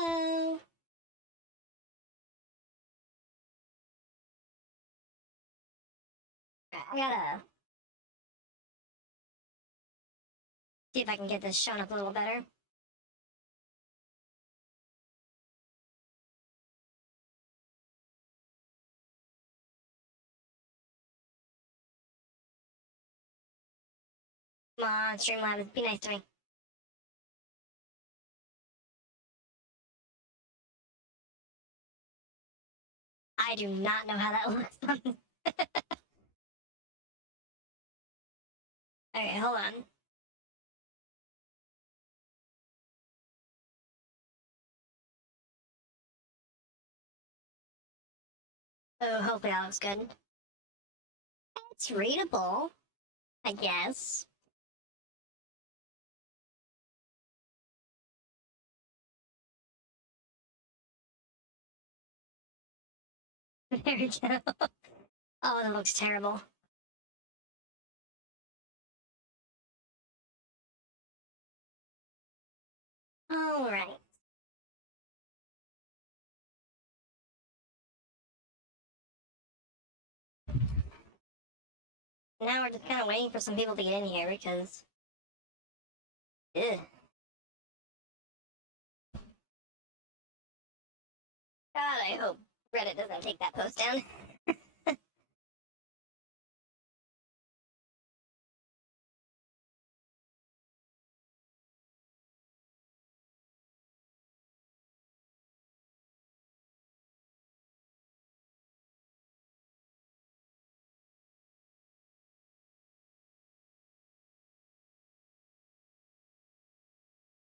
Hello. I gotta see if I can get this shown up a little better. Come on, Streamlabs, be nice to me. I do not know how that looks. Okay, hold on. Oh, hopefully that looks good. It's readable, I guess. There we go. Oh, that looks terrible. All right. Now we're just kind of waiting for some people to get in here because... Ugh. God, I hope Reddit doesn't take that post down.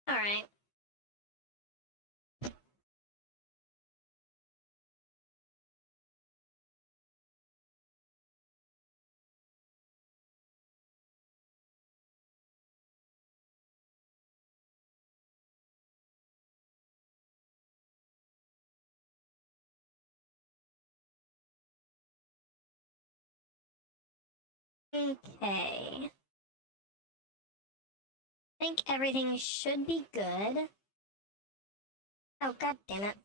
Alright. Okay. I think everything should be good. Oh, god damn it.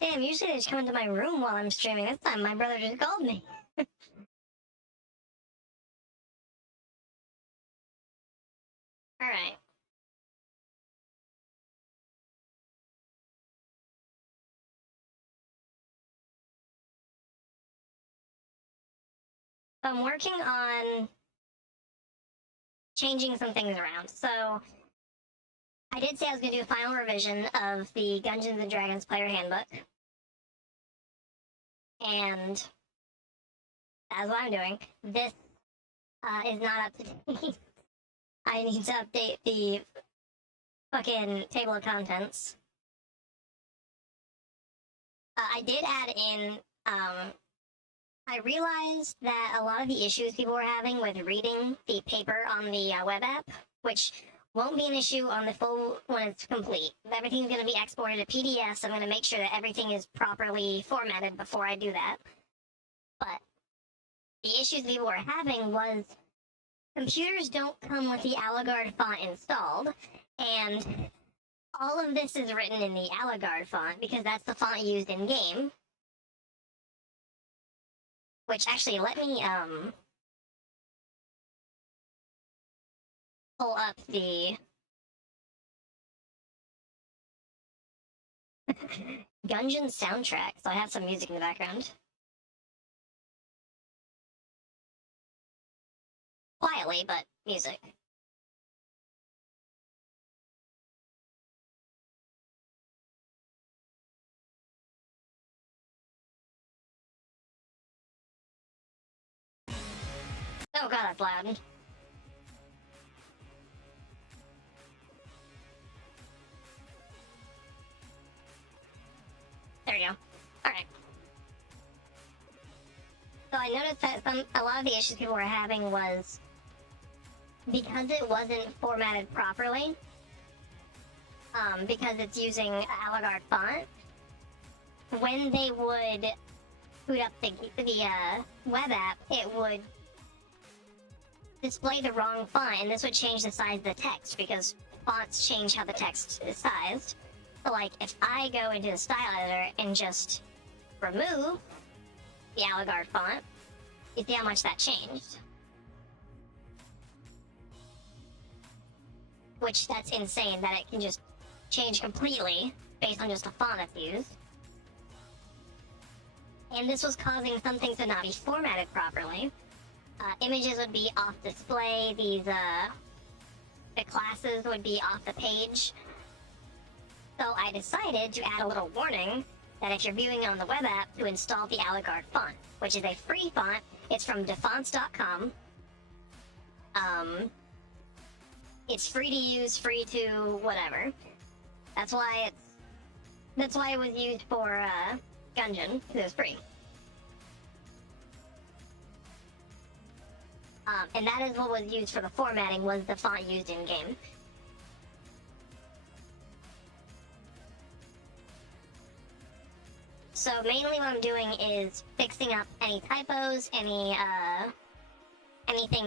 Damn, usually they just come into my room while I'm streaming. This time my brother just called me. Alright. I'm working on changing some things around. So, I did say I was going to do a final revision of the Gungeons and Dragons player handbook. And that's what I'm doing. This is not up to date. I need to update the fucking table of contents. I did add in, I realized that a lot of the issues people were having with reading the paper on the web app, which won't be an issue on the full when it's complete. Everything's going to be exported to PDFs. I'm going to make sure that everything is properly formatted before I do that. But the issues people were having was computers don't come with the Allegard font installed, and all of this is written in the Allegard font because that's the font used in game. Which actually, let me pull up the Gungeons soundtrack, so I have some music in the background. Quietly, but music. Oh god, that's loud. There we go. Alright. So I noticed that a lot of the issues people were having was because it wasn't formatted properly, because it's using Allegaard font, when they would boot up the web app, it would display the wrong font, and this would change the size of the text, because fonts change how the text is sized. So, like, if I go into the style editor and just remove the Allegaard font, you see how much that changed. Which, that's insane, that it can just change completely based on just a font that's used. And this was causing some things to not be formatted properly. Images would be off display, the classes would be off the page. So I decided to add a little warning that if you're viewing it on the web app, to install the Allegaard font, which is a free font. It's from defonts.com. It's free to use, free to whatever. That's why it was used for Gungeons, because it was free. And that is what was used for the formatting, was the font used in game. So mainly what I'm doing is fixing up any typos, anything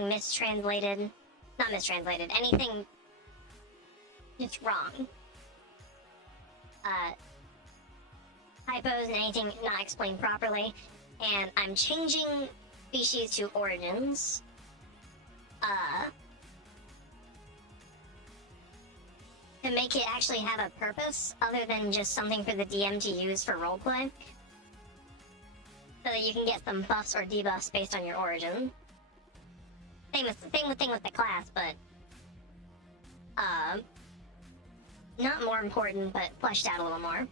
mistranslated, not mistranslated, anything just wrong. Typos and anything not explained properly. And I'm changing species to origins. To make it actually have a purpose other than just something for the DM to use for roleplay, so that you can get some buffs or debuffs based on your origin. Same thing with the class, but not more important, but fleshed out a little more.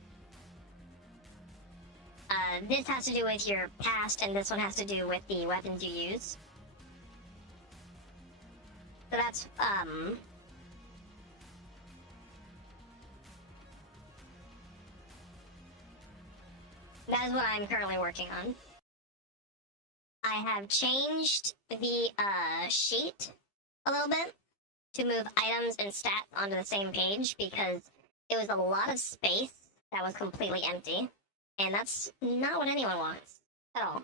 This has to do with your past, and this one has to do with the weapons you use. So that's that is what I'm currently working on. I have changed the sheet a little bit to move items and stats onto the same page, because it was a lot of space that was completely empty, and that's not what anyone wants at all.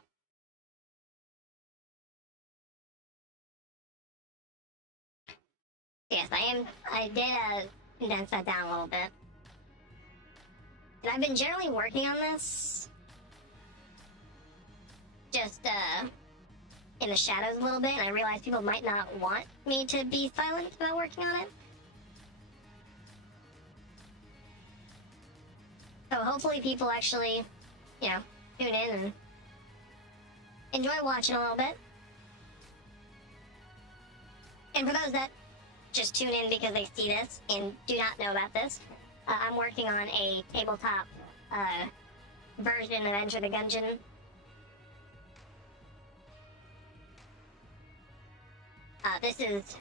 Yes, I did condense that down a little bit. And I've been generally working on this just in the shadows a little bit, and I realized people might not want me to be silent about working on it. So hopefully people actually, you know, tune in and enjoy watching a little bit. And for those that just tune in because they see this and do not know about this, I'm working on a tabletop version of Enter the Gungeon. This is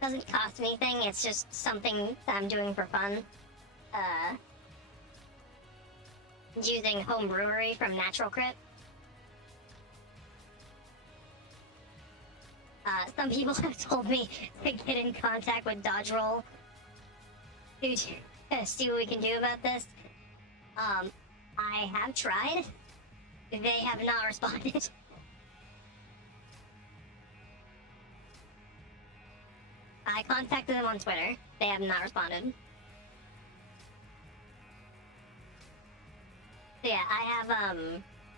doesn't cost anything, it's just something that I'm doing for fun. Using home brewery from Natural Crit. Some people have told me to get in contact with Dodge Roll to see what we can do about this. I have tried. They have not responded. I contacted them on Twitter. They have not responded. So yeah, I have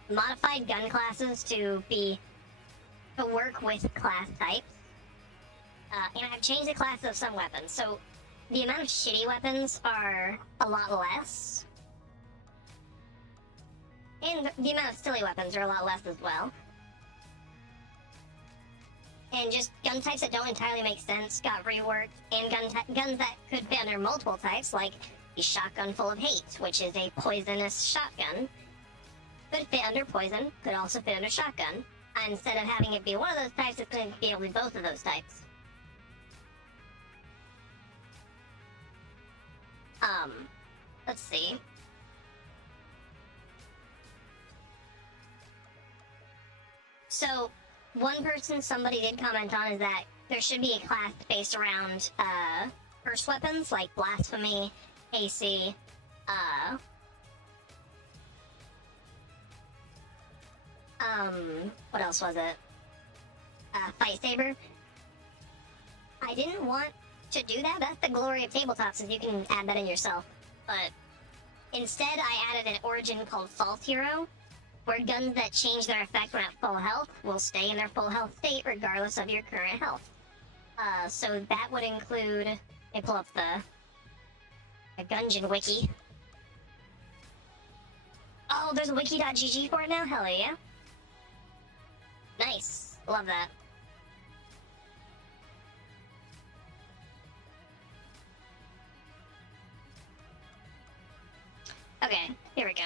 modified gun classes to work with class types. And I've changed the class of some weapons. So the amount of shitty weapons are a lot less. And the amount of silly weapons are a lot less as well. And just gun types that don't entirely make sense got reworked, and guns that could fit under multiple types, like the Shotgun Full of Hate, which is a poisonous shotgun. Could fit under poison, could also fit under shotgun. And instead of having it be one of those types, it's going to be able to be both of those types. Let's see. So, somebody did comment on is that there should be a class based around curse weapons like blasphemy, AC, what else was it? Fight saber. I didn't want to do that. That's the glory of tabletops, is you can add that in yourself. But instead, I added an origin called False Hero, where guns that change their effect when at full health will stay in their full health state regardless of your current health. So that would include... Let me pull up the Gungeon wiki. Oh, there's a wiki.gg for it now? Hell yeah. Nice. Love that. Okay, here we go.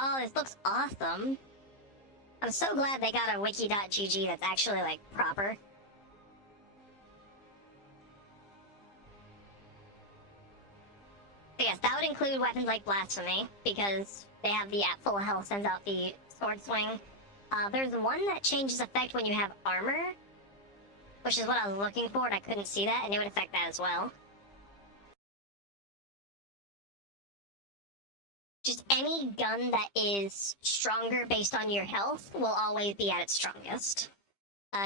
Oh, this looks awesome. I'm so glad they got a wiki.gg that's actually, like, proper. But yes, that would include weapons like Blasphemy, because they have the at full health sends out the sword swing. There's one that changes effect when you have armor, which is what I was looking for, and I couldn't see that, and it would affect that as well. Just any gun that is stronger based on your health will always be at its strongest.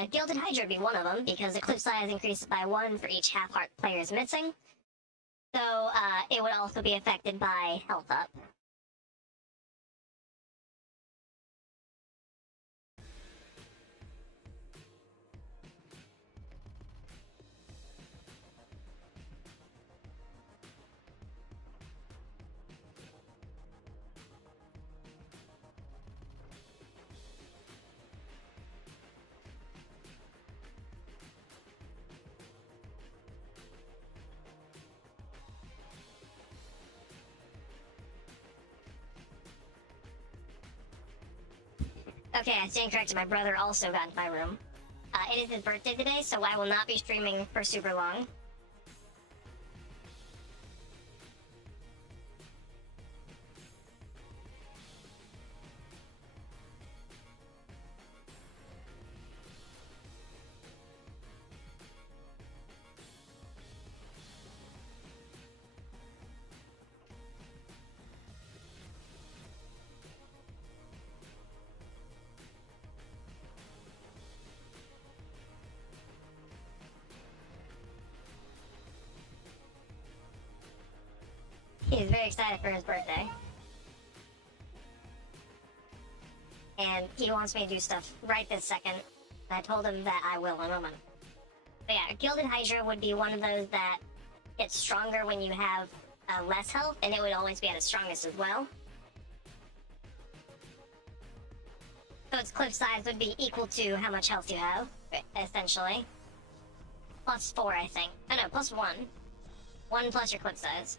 Gilded Hydra would be one of them, because the clip size increases by 1 for each half heart player is missing. So, it would also be affected by health up. Okay, I stand corrected. My brother also got into my room. It is his birthday today, so I will not be streaming for super long. He's very excited for his birthday. And he wants me to do stuff right this second. I told him that I will in a moment. But yeah, Gilded Hydra would be one of those that gets stronger when you have less health, and it would always be at its strongest as well. So its clip size would be equal to how much health you have, essentially. Plus 4, I think. Oh no, plus 1. 1 plus your clip size.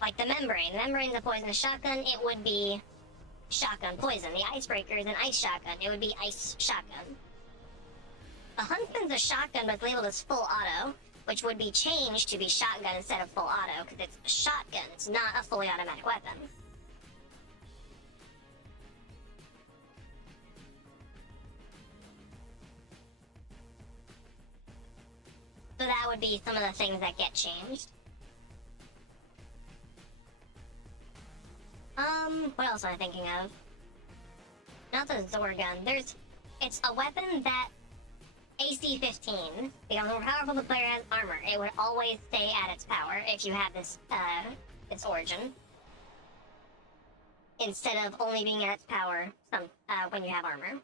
Like the membrane. The membrane's a poisonous shotgun, it would be shotgun poison. The icebreaker is an ice shotgun, it would be ice shotgun. The huntsman's a shotgun, but it's labeled as full auto, which would be changed to be shotgun instead of full auto, because it's a shotgun, it's not a fully automatic weapon. So that would be some of the things that get changed. What else am I thinking of? Not the Zor gun. It's a weapon that AC 15, because the more powerful the player has armor, it would always stay at its power if you have this, its origin. Instead of only being at its power when you have armor.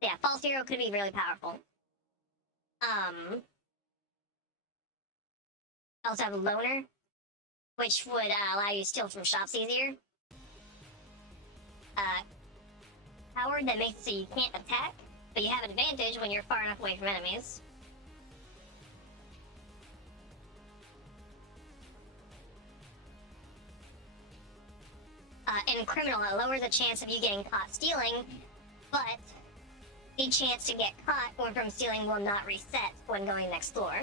Yeah, False Hero could be really powerful. I also have Loner, which would allow you to steal from shops easier. Coward, that makes it so you can't attack, but you have an advantage when you're far enough away from enemies. And Criminal, it lowers the chance of you getting caught stealing, but the chance to get caught or from stealing will not reset when going next floor.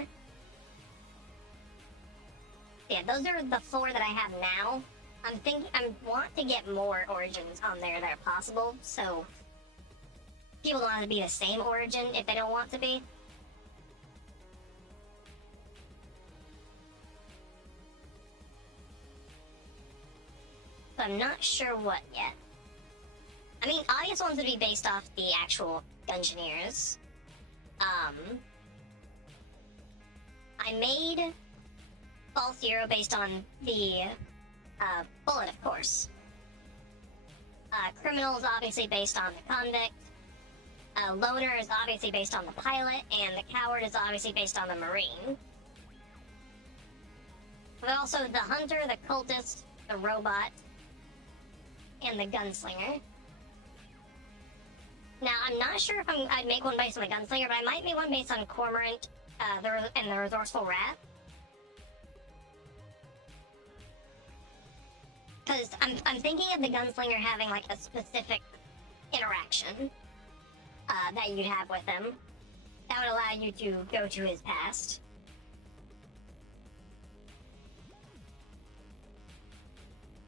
Yeah, those are the 4 that I have now. I want to get more origins on there that are possible, so people don't have to be the same origin if they don't want to be. But I'm not sure what yet. I mean, obvious ones would be based off the actual Gungeons. I made False Hero based on the Bullet, of course. Criminal is obviously based on the Convict. Loner is obviously based on the Pilot, and the Coward is obviously based on the Marine. But also the Hunter, the Cultist, the Robot, and the Gunslinger. Now, I'm not sure if I'd make one based on the Gunslinger, but I might make one based on Cormorant and the Resourceful Rat. Because I'm thinking of the Gunslinger having, like, a specific interaction that you'd have with him. That would allow you to go to his past.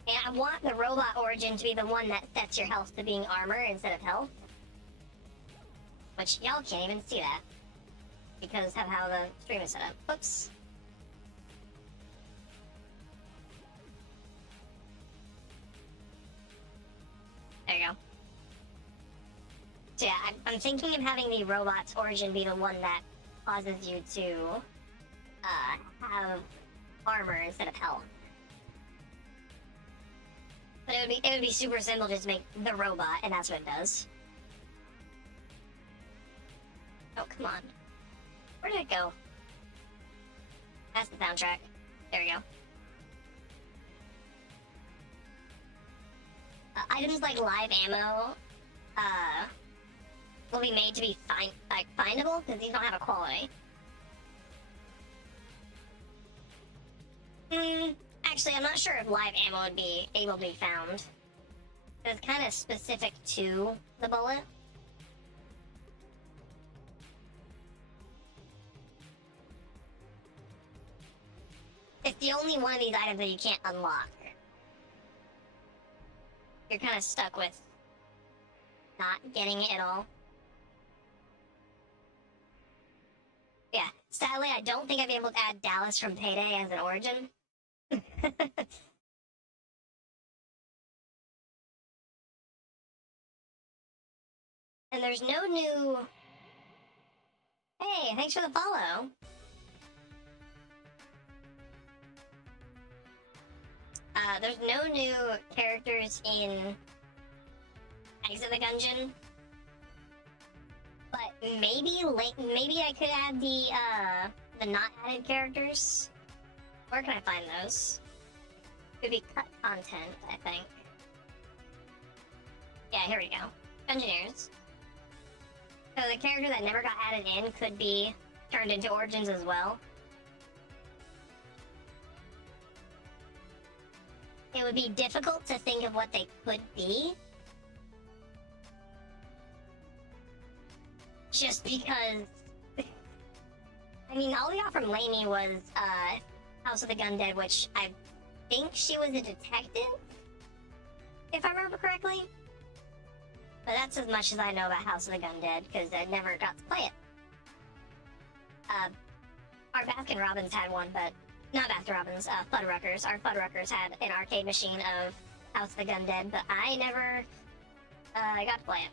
And I want the Robot origin to be the one that sets your health to being armor instead of health. Which y'all can't even see that. Because of how the stream is set up. Oops. There you go. So yeah, I'm thinking of having the Robot's origin be the one that causes you to have armor instead of health. But it would be super simple just to make the Robot, and that's what it does. Oh, come on. Where did it go? That's the soundtrack. There we go. Items like live ammo, will be made to be findable, because these don't have a quality. Actually, I'm not sure if live ammo would be able to be found. It's kind of specific to the bullet. It's the only one of these items that you can't unlock. You're kind of stuck with not getting it at all. Yeah, sadly, I don't think I'd be able to add Dallas from Payday as an origin. And there's no new... Hey, thanks for the follow. There's no new characters in Exit the Gungeon. But maybe I could add the not added characters. Where can I find those? Could be cut content, I think. Yeah, here we go. Gungeoneers. So the character that never got added in could be turned into Origins as well. It would be difficult to think of what they could be. Just because... I mean, all we got from Lainey was, House of the Gun-Dead, which I think she was a detective? If I remember correctly? But that's as much as I know about House of the Gun-Dead, because I never got to play it. Our Baskin Robbins had one, but... Not Baskin Robbins, Fuddruckers. Our Fuddruckers had an arcade machine of House of the Gun-Dead, but I never got to play it.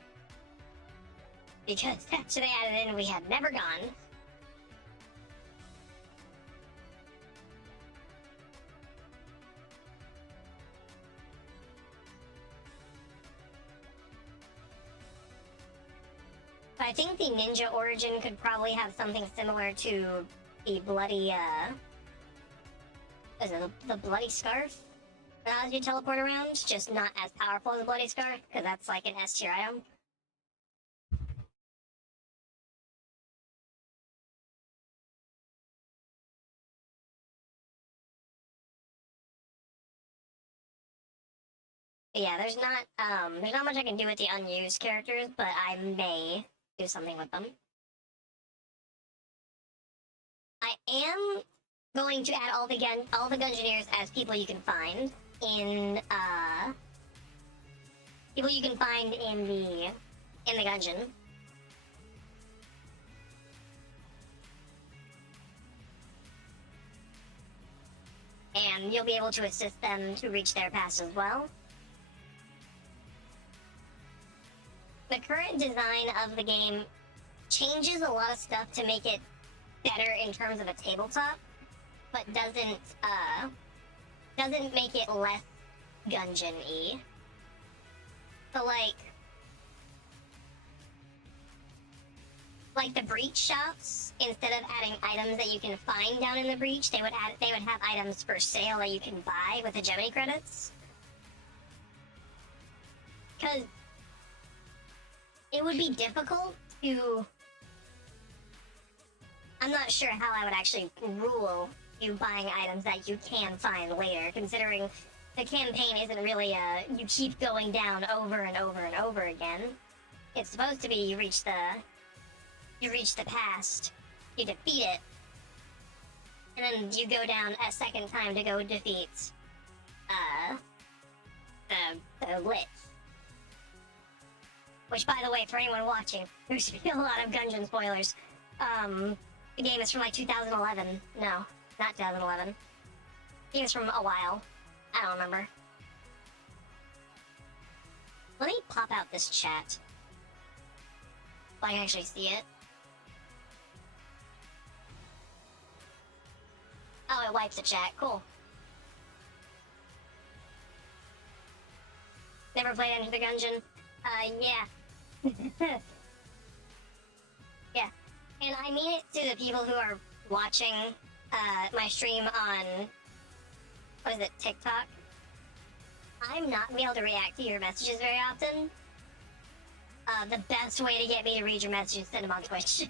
Because after they added it in, we had never gone. But I think the ninja origin could probably have something similar to the bloody, is it the bloody scarf? That allows you to teleport around, just not as powerful as a bloody scarf, because that's like an S tier item. But yeah, there's not much I can do with the unused characters, but I may do something with them. I am going to add all the Gungeoneers as people you can find in the Gungeon. And you'll be able to assist them to reach their pass as well. The current design of the game changes a lot of stuff to make it better in terms of a tabletop, but doesn't make it less Gungeon-y. So like the breach shops, instead of adding items that you can find down in the breach, they would have items for sale that you can buy with the Gemini credits. Because it would be difficult to... I'm not sure how I would actually rule you buying items that you can find later, considering the campaign isn't really you keep going down over and over and over again. It's supposed to be you reach the past, you defeat it, and then you go down a second time to go defeat the Lich. Which, by the way, for anyone watching, there's a lot of Gungeon spoilers. The game is from like 2011. No, not 2011. The game is from a while. I don't remember. Let me pop out this chat so I can actually see it. Oh, it wipes the chat. Cool. Never played Enter the Gungeon. Yeah. Yeah. And I mean it to the people who are watching my stream on, what is it, TikTok? I'm not gonna be able to react to your messages very often. The best way to get me to read your messages is send them on Twitch.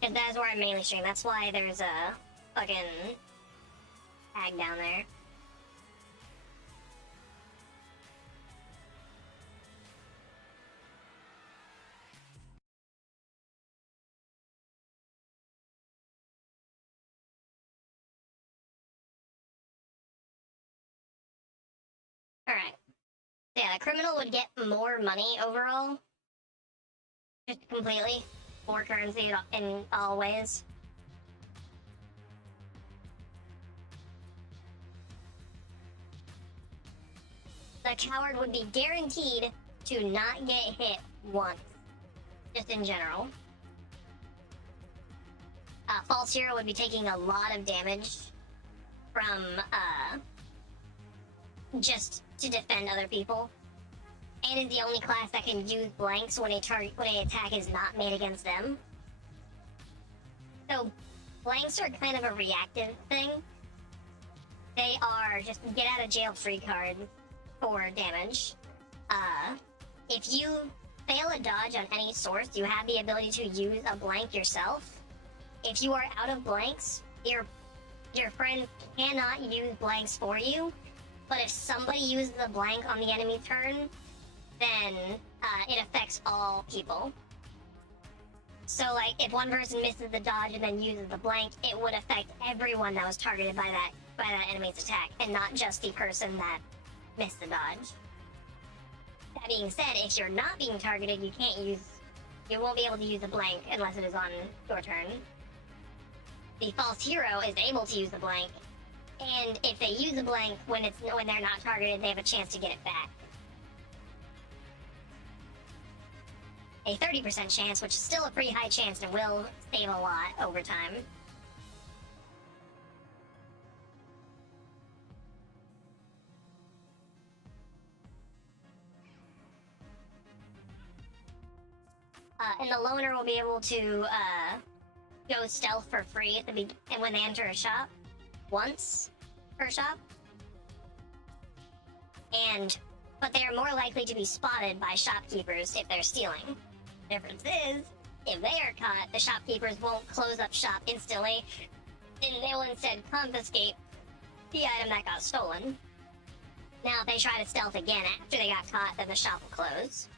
Because that's where I mainly stream. That's why there's a fucking tag down there. Alright. Yeah, the criminal would get more money overall. Just completely. More currency in all ways. The coward would be guaranteed to not get hit once. Just in general. False hero would be taking a lot of damage from, just to defend other people, and is the only class that can use blanks when an attack is not made against them. So blanks are kind of a reactive thing. They are just get out of jail free cards for damage. If you fail a dodge on any source, you have the ability to use a blank yourself. If you are out of blanks, your friend cannot use blanks for you. But if somebody uses a blank on the enemy turn, then it affects all people. So, like, if one person misses the dodge and then uses the blank, it would affect everyone that was targeted by that enemy's attack, and not just the person that missed the dodge. That being said, if you're not being targeted, you won't be able to use a blank unless it is on your turn. The false hero is able to use the blank, and if they use a blank when they're not targeted, they have a chance to get it back. A 30% chance, which is still a pretty high chance and will save a lot over time. And the loner will be able to go stealth for free at and when they enter a shop. Once per shop. But they are more likely to be spotted by shopkeepers if they're stealing. The difference is, if they are caught, the shopkeepers won't close up shop instantly, and they will instead confiscate the item that got stolen. Now, if they try to stealth again after they got caught, then the shop will close.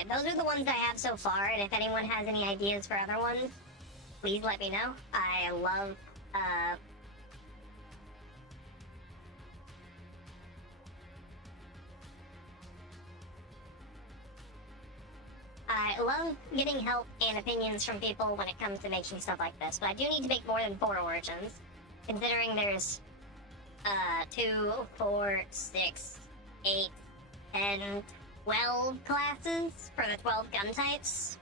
yeah, those are the ones I have so far, and if anyone has any ideas for other ones, please let me know. I love, I love getting help and opinions from people when it comes to making stuff like this, but I do need to make more than 4 origins, considering there's 2, 4, 6, 8, 10, 12 classes for the 12 gun types.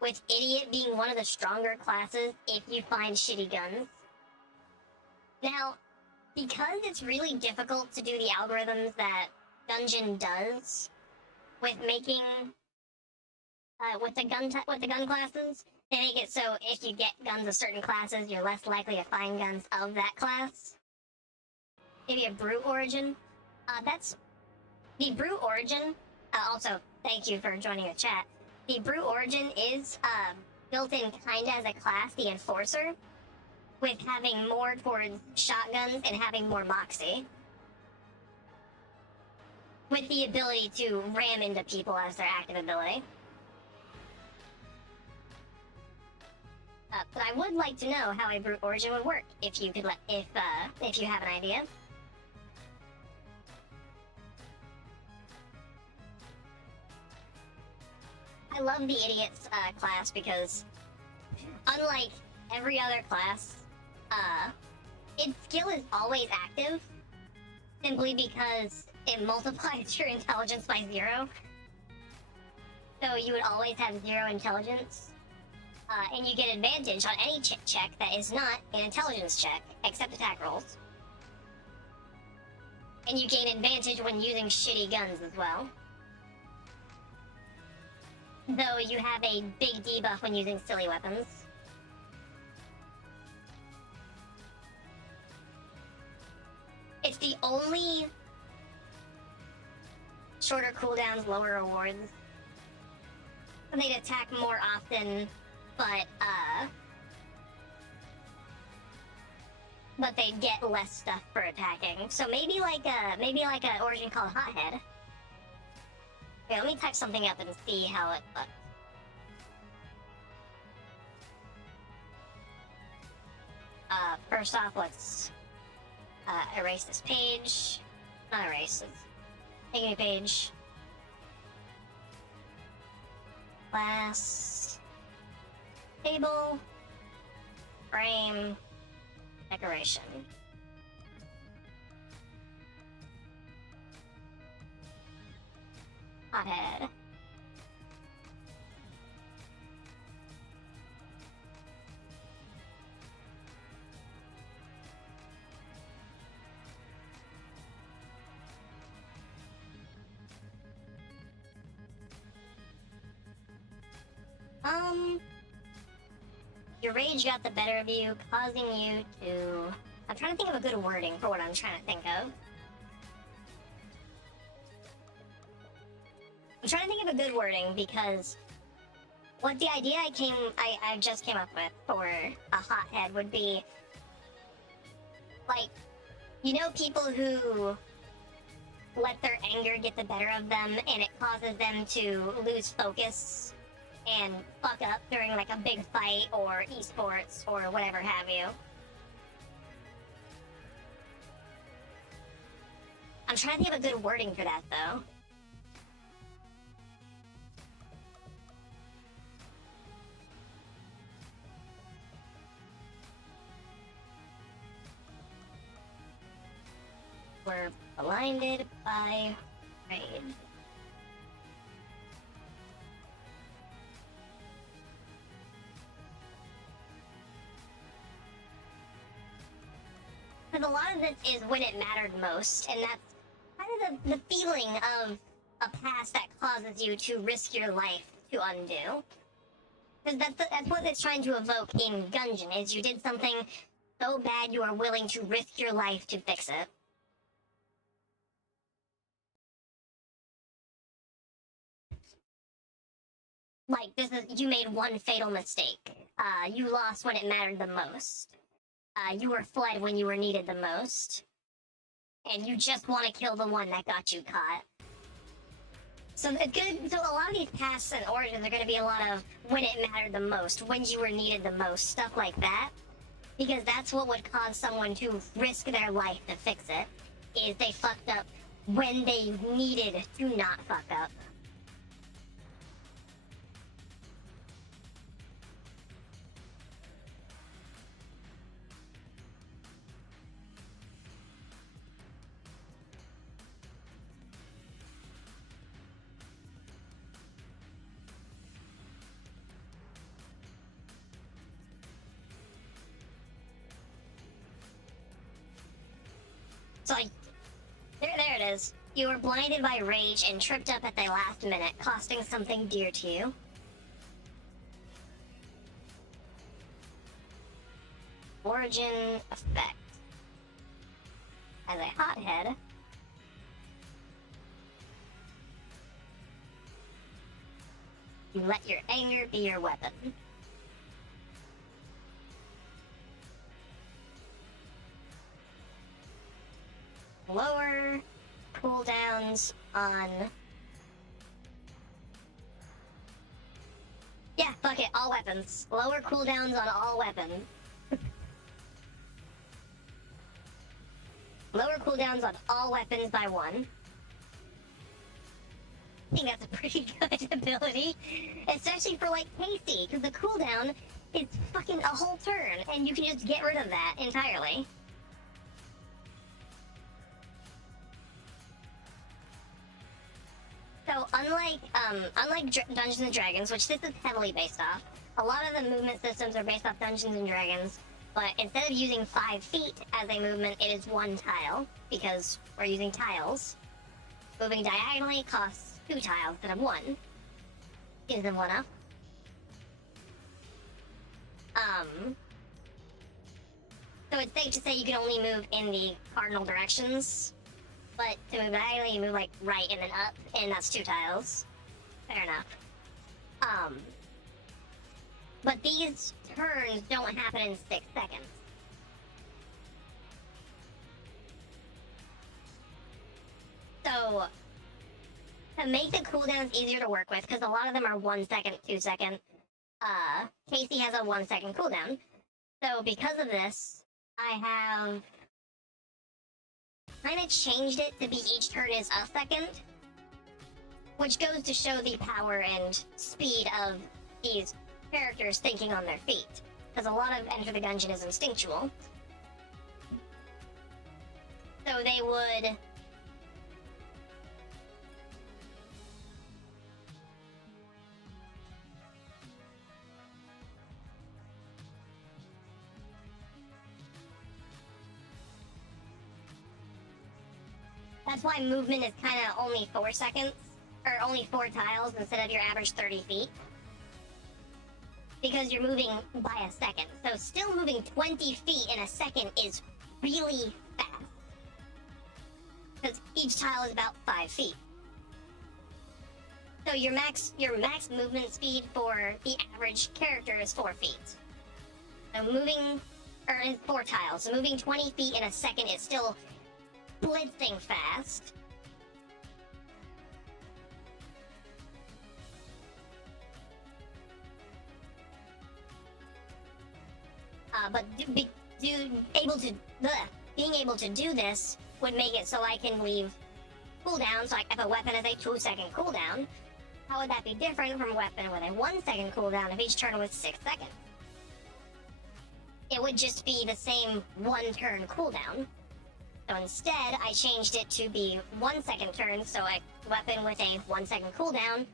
With Idiot being one of the stronger classes if you find shitty guns. Now, because it's really difficult to do the algorithms that Gungeon does with making with the gun classes, they make it so if you get guns of certain classes, you're less likely to find guns of that class. Maybe a brute origin. That's the brute origin. Also, thank you for joining the chat. The brute origin is built in kind of as a class, the enforcer, with having more towards shotguns and having more moxie, with the ability to ram into people as their active ability. But I would like to know how a brute origin would work, if you could if you have an idea. I love the Idiots class because, unlike every other class, its skill is always active, simply because it multiplies your intelligence by 0. So you would always have 0 intelligence, and you get advantage on any check that is not an intelligence check, except attack rolls. And you gain advantage when using shitty guns as well. Though you have a big debuff when using silly weapons. It's the only shorter cooldowns, lower rewards. They'd attack more often, but they'd get less stuff for attacking. So maybe like a origin called Hothead. Okay, let me type something up and see how it looks. First off, let's erase this page. Not erase it. Take a new page. Class. Table. Frame. Decoration. Hothead. Your rage got the better of you, causing you to... I'm trying to think of a good wording for what I'm trying to think of. I'm trying to think of a good wording because what the idea I just came up with for a hothead would be, like, you know, people who let their anger get the better of them and it causes them to lose focus and fuck up during like a big fight or esports or whatever have you. I'm trying to think of a good wording for that though. We're blinded by rage. Because a lot of this is when it mattered most, and that's kind of the feeling of a past that causes you to risk your life to undo. Because that's what it's trying to evoke in Gungeon, is you did something so bad you are willing to risk your life to fix it. Like, you made one fatal mistake. You lost when it mattered the most. You were fled when you were needed the most. And you just want to kill the one that got you caught. So a lot of these pasts and origins are going to be a lot of when it mattered the most, when you were needed the most, stuff like that. Because that's what would cause someone to risk their life to fix it, is they fucked up when they needed to not fuck up. So, like, there it is. You were blinded by rage and tripped up at the last minute, costing something dear to you. Origin effect. As a hothead, you let your anger be your weapon. Lower cooldowns on... Yeah, fuck it, all weapons. Lower cooldowns on all weapons. Lower cooldowns on all weapons by 1. I think that's a pretty good ability. Especially for, like, Casey, because the cooldown is fucking a whole turn, and you can just get rid of that entirely. So, unlike Dungeons and Dragons, which this is heavily based off, a lot of the movement systems are based off Dungeons and Dragons, but instead of using 5 feet as a movement, it is 1 tile, because we're using tiles. Moving diagonally costs 2 tiles instead of 1. Gives them 1 up. So it's safe to say you can only move in the cardinal directions. But to move diagonally, you move like right and then up, and that's 2 tiles. Fair enough. But these turns don't happen in 6 seconds. So, to make the cooldowns easier to work with, because a lot of them are 1 second, 2 second, Casey has a 1 second cooldown. So because of this, I have kind of changed it to be each turn is a second, which goes to show the power and speed of these characters thinking on their feet, because a lot of Enter the Gungeon is instinctual. So they would that's why movement is kind of only 4 seconds, or only 4 tiles instead of your average 30 feet. Because you're moving by a second. So still moving 20 feet in a second is really fast. Because each tile is about 5 feet. So your max movement speed for the average character is 4 feet. So moving, or in 4 tiles, so moving 20 feet in a second is still blitzing fast. But being able to do this would make it so I can leave cooldowns. So like if a weapon has a 2 second cooldown, how would that be different from a weapon with a 1 second cooldown if each turn was 6 seconds? It would just be the same 1 turn cooldown. So instead, I changed it to be 1 second turns, so a weapon with a 1 second cooldown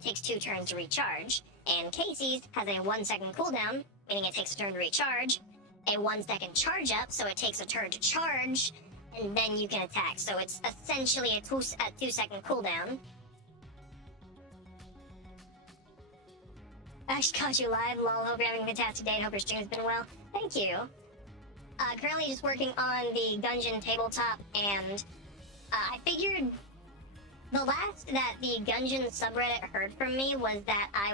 takes 2 turns to recharge. And Casey's has a 1 second cooldown, meaning it takes a turn to recharge, a 1 second charge up, so it takes a turn to charge, and then you can attack. So it's essentially a 2 second cooldown. Ash caught you live, lol, hope you're having a fantastic day and hope your stream has been well. Thank you. Currently just working on the Gungeon tabletop, and I figured the last that the Gungeon subreddit heard from me was that I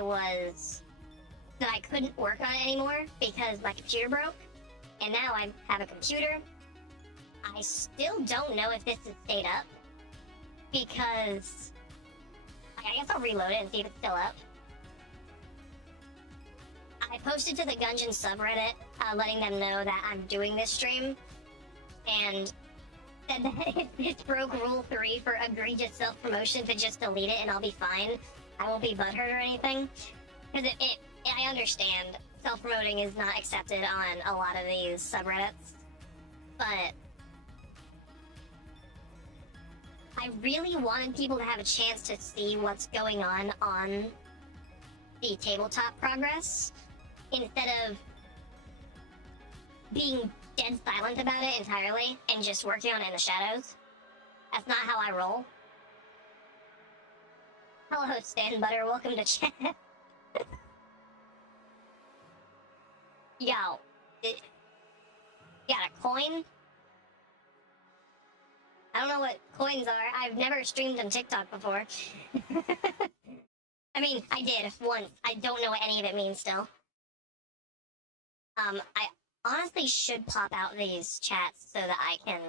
couldn't work on it anymore because my computer broke, and now I have a computer. I still don't know if this has stayed up, because I guess I'll reload it and see if it's still up. I posted to the Gungeons subreddit, letting them know that I'm doing this stream, and said that if this broke Rule 3 for egregious self-promotion, to just delete it and I'll be fine. I won't be butthurt or anything. Because I understand self-promoting is not accepted on a lot of these subreddits, but I really wanted people to have a chance to see what's going on the tabletop progress, instead of being dead silent about it entirely and just working on it in the shadows. That's not how I roll. Hello, Stan Butter. Welcome to chat. Yo, got a coin? I don't know what coins are. I've never streamed on TikTok before. I mean, I did once. I don't know what any of it means still. I honestly should pop out these chats so that I can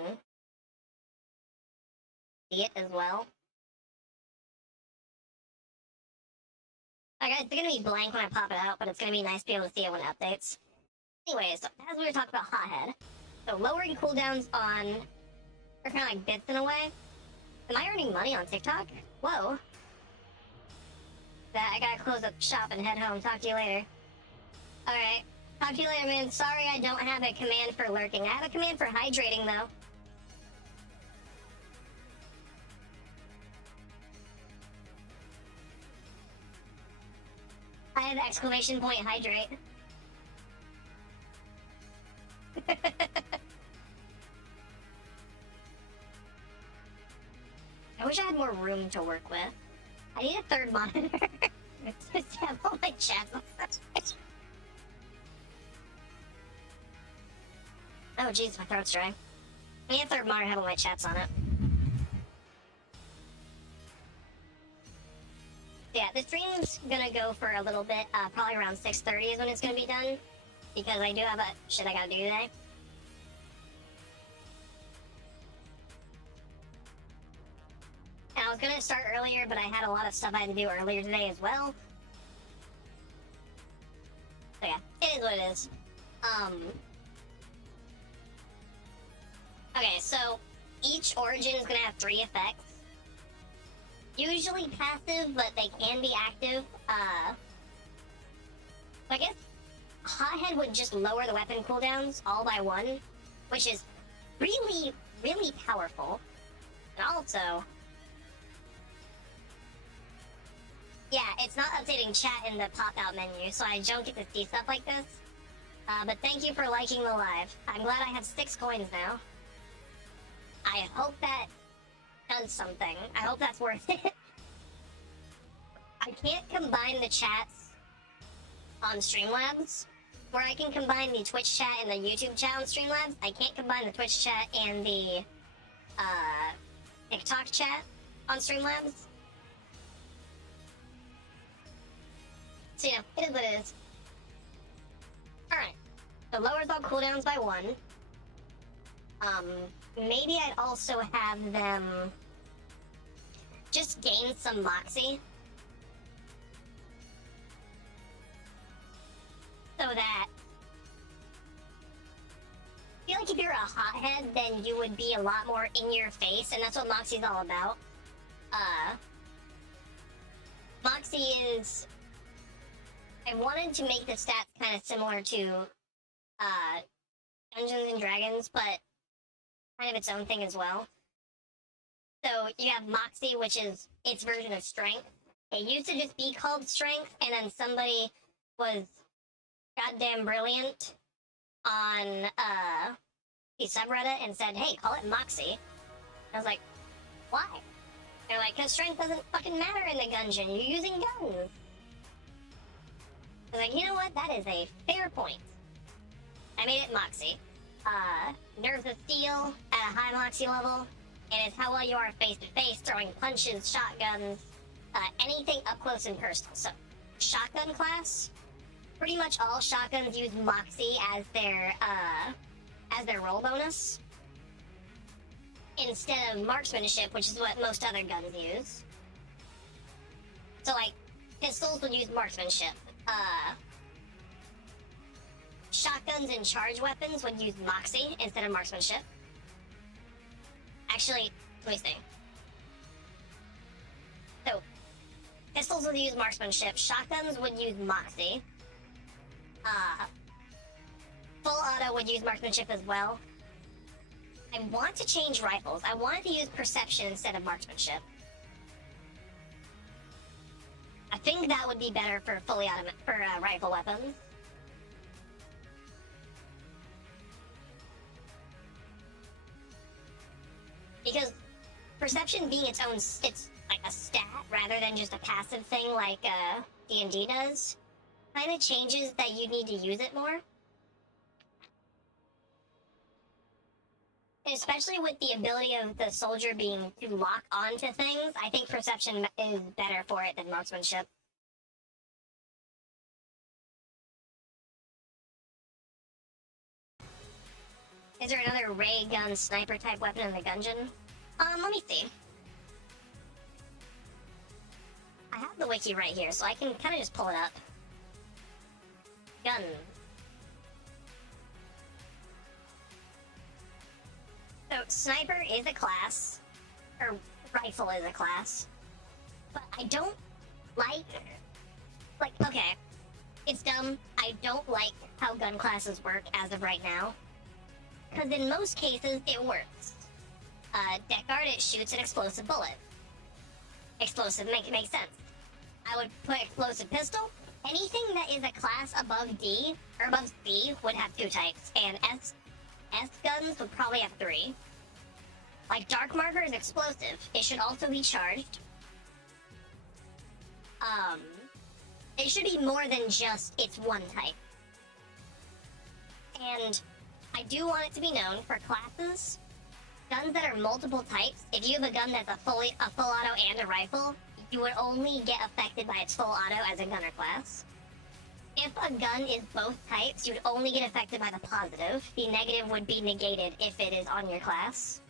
see it as well. Like, it's gonna be blank when I pop it out, but it's gonna be nice to be able to see it when it updates. Anyways, so as we were talking about Hothead, so lowering cooldowns on are kind of like bits in a way. Am I earning money on TikTok? Whoa. I gotta close up shop and head home. Talk to you later. Alright. Talk to you later, man. Sorry I don't have a command for lurking. I have a command for hydrating, though. I have exclamation point hydrate. I wish I had more room to work with. I need a third monitor to have all my chats on. Oh jeez, my throat's dry. I need a third monitor to have all my chats on it. Yeah, the stream's gonna go for a little bit, probably around 6:30 is when it's gonna be done, because I do have a shit I gotta do today. And I was gonna start earlier, but I had a lot of stuff I had to do earlier today as well. So yeah, it is what it is. Okay, so each origin is gonna have 3 effects. Usually passive, but they can be active. So I guess Hothead would just lower the weapon cooldowns all by 1, which is really, really powerful. And also, yeah, it's not updating chat in the pop-out menu, so I don't get to see stuff like this. But thank you for liking the live. I'm glad I have 6 coins now. I hope that does something. I hope that's worth it. I can't combine the chats on Streamlabs, where I can combine the Twitch chat and the YouTube chat on Streamlabs. I can't combine the Twitch chat and the TikTok chat on Streamlabs. So yeah, it is what it is. Alright, so lowers all cooldowns by 1. Maybe I'd also have them just gain some moxie, so that I feel like if you're a hothead, then you would be a lot more in your face, and that's what moxie's all about. Moxie is, I wanted to make the stats kind of similar to Dungeons and Dragons, but kind of its own thing as well. So you have Moxie, which is its version of Strength. It used to just be called Strength, and then somebody was goddamn brilliant on the subreddit and said, hey, call it Moxie. I was like, why? They're like, because Strength doesn't fucking matter in the Gungeon. You're using guns. I was like, you know what? That is a fair point. I made it Moxie. Nerves of Steel at a high Moxie level, and it's how well you are face-to-face, throwing punches, shotguns, anything up close and personal. So, shotgun class, pretty much all shotguns use Moxie as their roll bonus. instead of marksmanship, which is what most other guns use. So, like, pistols would use marksmanship. Shotguns and charge weapons would use moxie instead of marksmanship. Actually, let me see. So, pistols would use marksmanship, shotguns would use moxie. Full auto would use marksmanship as well. I want to change rifles. I wanted to use perception instead of marksmanship. I think that would be better for fully automatic rifle weapons. Because perception being its own, it's like a stat rather than just a passive thing like D&D does, kind of changes that you need to use it more. And especially with the ability of the soldier being to lock onto things, I think perception is better for it than marksmanship. Is there another ray gun sniper type weapon in the Gungeon? Let me see. I have the wiki right here, so I can kind of just pull it up. Gun. So, sniper is a class, or rifle is a class, but I don't like, okay, it's dumb. I don't like how gun classes work as of right now, because in most cases, it works. Deck guard, it shoots an explosive bullet. Explosive makes sense. I would put explosive pistol. Anything that is a class above D, or above C, would have 2 types, and S guns would probably have 3. Like, Dark Marker is explosive. It should also be charged. It should be more than just its one type. And I do want it to be known for classes, guns that are multiple types. If you have a gun that's a full auto and a rifle, you would only get affected by its full auto as a gunner class. If a gun is both types, you'd only get affected by the positive. The negative would be negated if it is on your class.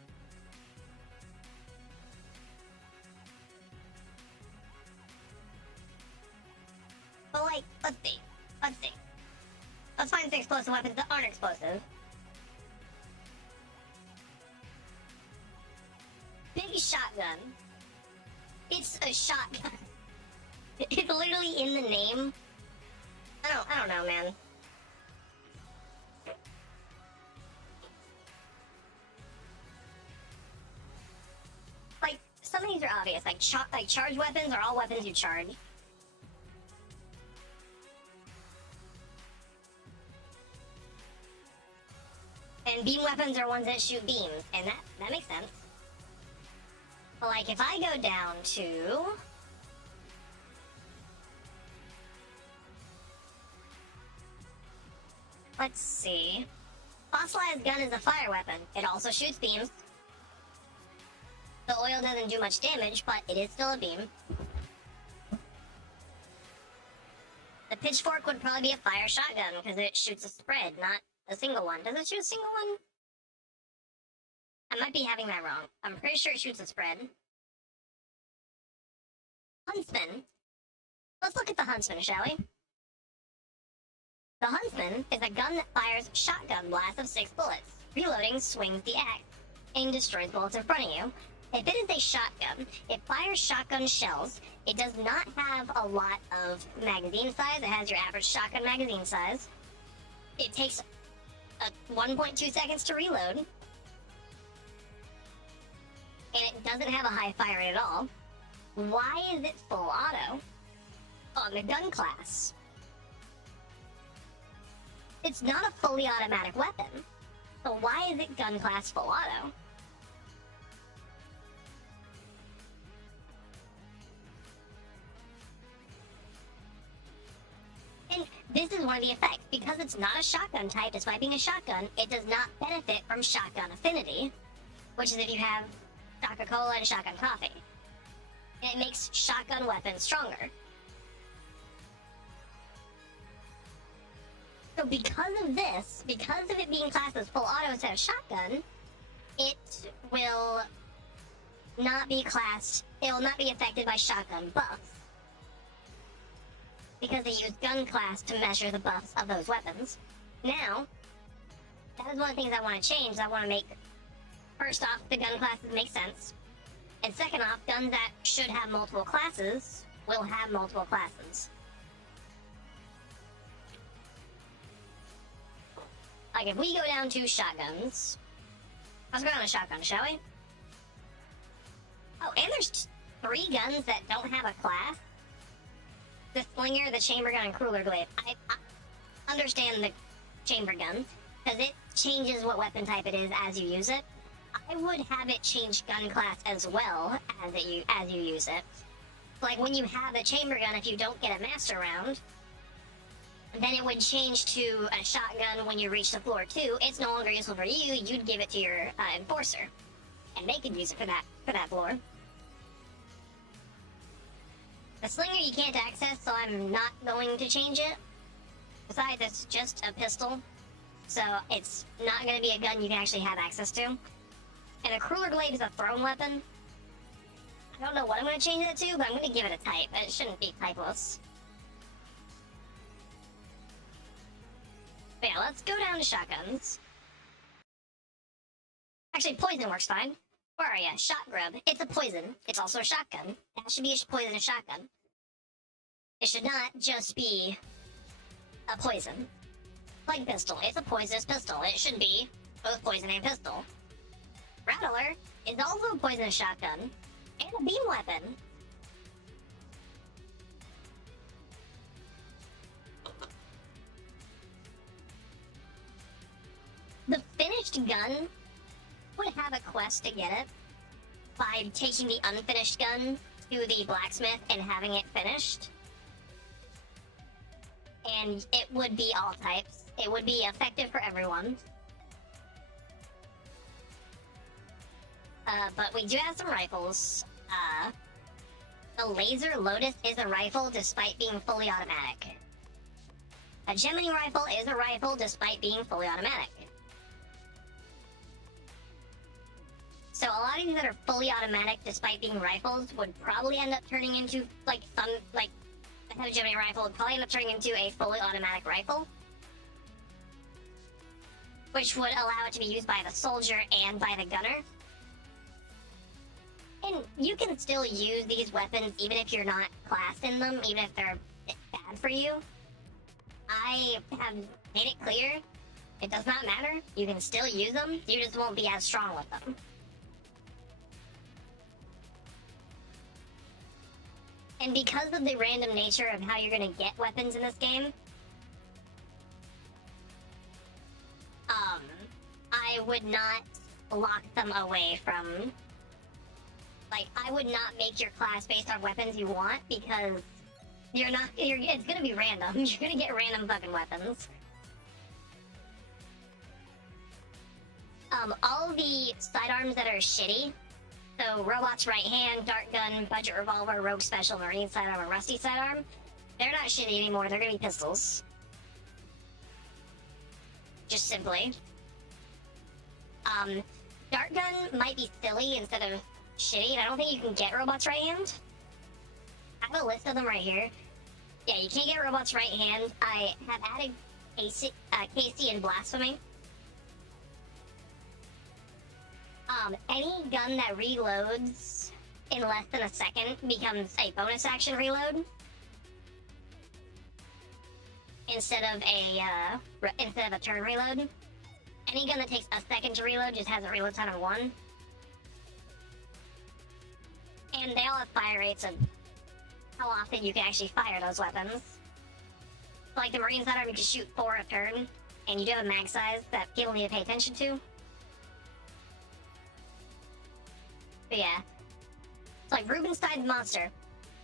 But like, let's see. Let's find some explosive weapons that aren't explosive. Big shotgun. It's a shotgun. It's literally in the name. I don't know, man. Like, some of these are obvious. Like charge weapons are all weapons you charge. And beam weapons are ones that shoot beams, and that makes sense. But like, if I go down to... Let's see. Fossilized gun is a fire weapon. It also shoots beams. The oil doesn't do much damage, but it is still a beam. The pitchfork would probably be a fire shotgun, because it shoots a spread, not a single one. Does it shoot a single one? I might be having that wrong. I'm pretty sure it shoots a spread. Huntsman. Let's look at the Huntsman, shall we? The Huntsman is a gun that fires shotgun blasts of 6 bullets. Reloading swings the axe and destroys bullets in front of you. If it is a shotgun, it fires shotgun shells. It does not have a lot of magazine size. It has your average shotgun magazine size. It takes 1.2 seconds to reload. And it doesn't have a high fire rate at all. Why is it full auto on the gun class? It's not a fully automatic weapon. So why is it gun class full auto? And this is one of the effects. Because it's not a shotgun type, despite being a shotgun, it does not benefit from shotgun affinity, which is if you have Coca-Cola and shotgun coffee. And it makes shotgun weapons stronger. So because of this, because of it being classed as full auto instead of shotgun, it will not be classed, it will not be affected by shotgun buffs. Because they use gun class to measure the buffs of those weapons. Now, that is one of the things I want to change. I want to make, first off, the gun classes make sense. And second off, guns that should have multiple classes will have multiple classes. Like, if we go down to shotguns... Let's go down to shotgun, shall we? Oh, and there's 3 guns that don't have a class. The Slinger, the Chamber Gun, and Crueler Glaive. I understand the Chamber Gun, because it changes what weapon type it is as you use it. I would have it change gun class as well as you use it. Like, when you have the Chamber Gun, if you don't get a Master Round, then it would change to a shotgun when you reach the floor 2. It's no longer useful for you, you'd give it to your Enforcer. And they could use it for that floor. The Slinger you can't access, so I'm not going to change it. Besides, it's just a pistol, so it's not going to be a gun you can actually have access to. And a Crueler Glaive is a thrown weapon. I don't know what I'm going to change it to, but I'm going to give it a type. It shouldn't be typeless. But yeah, let's go down to shotguns. Actually, poison works fine. Where are ya? Shot grub. It's a poison. It's also a shotgun. That should be a poison shotgun. It should not just be a poison. Like pistol. It's a poisonous pistol. It should be both poison and pistol. Rattler is also a poisonous shotgun and a beam weapon. The finished gun would have a quest to get it by taking the unfinished gun to the blacksmith and having it finished. And it would be all types. It would be effective for everyone. But we do have some rifles. The Laser Lotus is a rifle despite being fully automatic. A Gemini rifle is a rifle despite being fully automatic. So a lot of these that are fully automatic despite being rifles would probably end up turning into, like, I have a Gemini rifle, would probably end up turning into a fully automatic rifle. Which would allow it to be used by the soldier and by the gunner. And you can still use these weapons even if you're not classed in them, even if they're bad for you. I have made it clear, it does not matter, you can still use them, you just won't be as strong with them. And because of the random nature of how you're gonna get weapons in this game, I would not lock them away from... Like, I would not make your class based on weapons you want, because it's gonna be random. You're gonna get random fucking weapons. All the sidearms that are shitty, so Robot's Right Hand, Dart Gun, Budget Revolver, Rogue Special, Marine Sidearm, and Rusty Sidearm, they're not shitty anymore, they're gonna be pistols. Just simply. Dart Gun might be silly instead of shitty, and I don't think you can get Robot's Right Hand. I have a list of them right here. Yeah, you can't get Robot's Right Hand. I have added KC and Blasphemy. Any gun that reloads in less than a second becomes a bonus action reload. Instead of a turn reload. Any gun that takes a second to reload just has a reload time of 1. And they all have fire rates of how often you can actually fire those weapons. Like the Marine Sidearm, you can shoot 4 a turn, and you do have a mag size that people need to pay attention to. But yeah. It's like Rubenstein's Monster.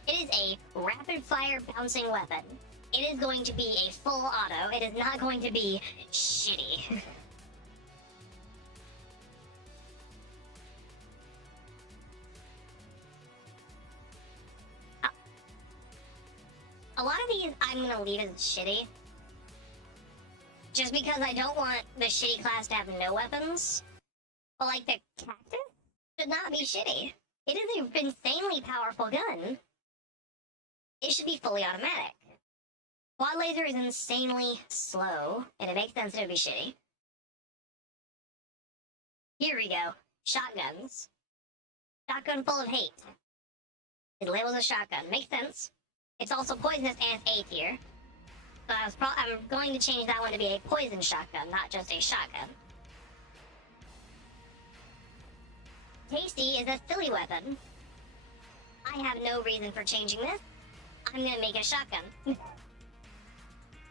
It is a rapid-fire bouncing weapon. It is going to be a full auto. It is not going to be shitty. A lot of these I'm gonna leave as shitty. Just because I don't want the shitty class to have no weapons. But like the cactus should not be shitty. It is an insanely powerful gun. It should be fully automatic. Quad laser is insanely slow, and it makes sense to be shitty. Here we go. Shotguns. Shotgun full of hate. It labels a shotgun. Makes sense. It's also poisonous and it's A tier. So I'm going to change that one to be a poison shotgun, not just a shotgun. Tasty is a silly weapon. I have no reason for changing this. I'm gonna make a shotgun.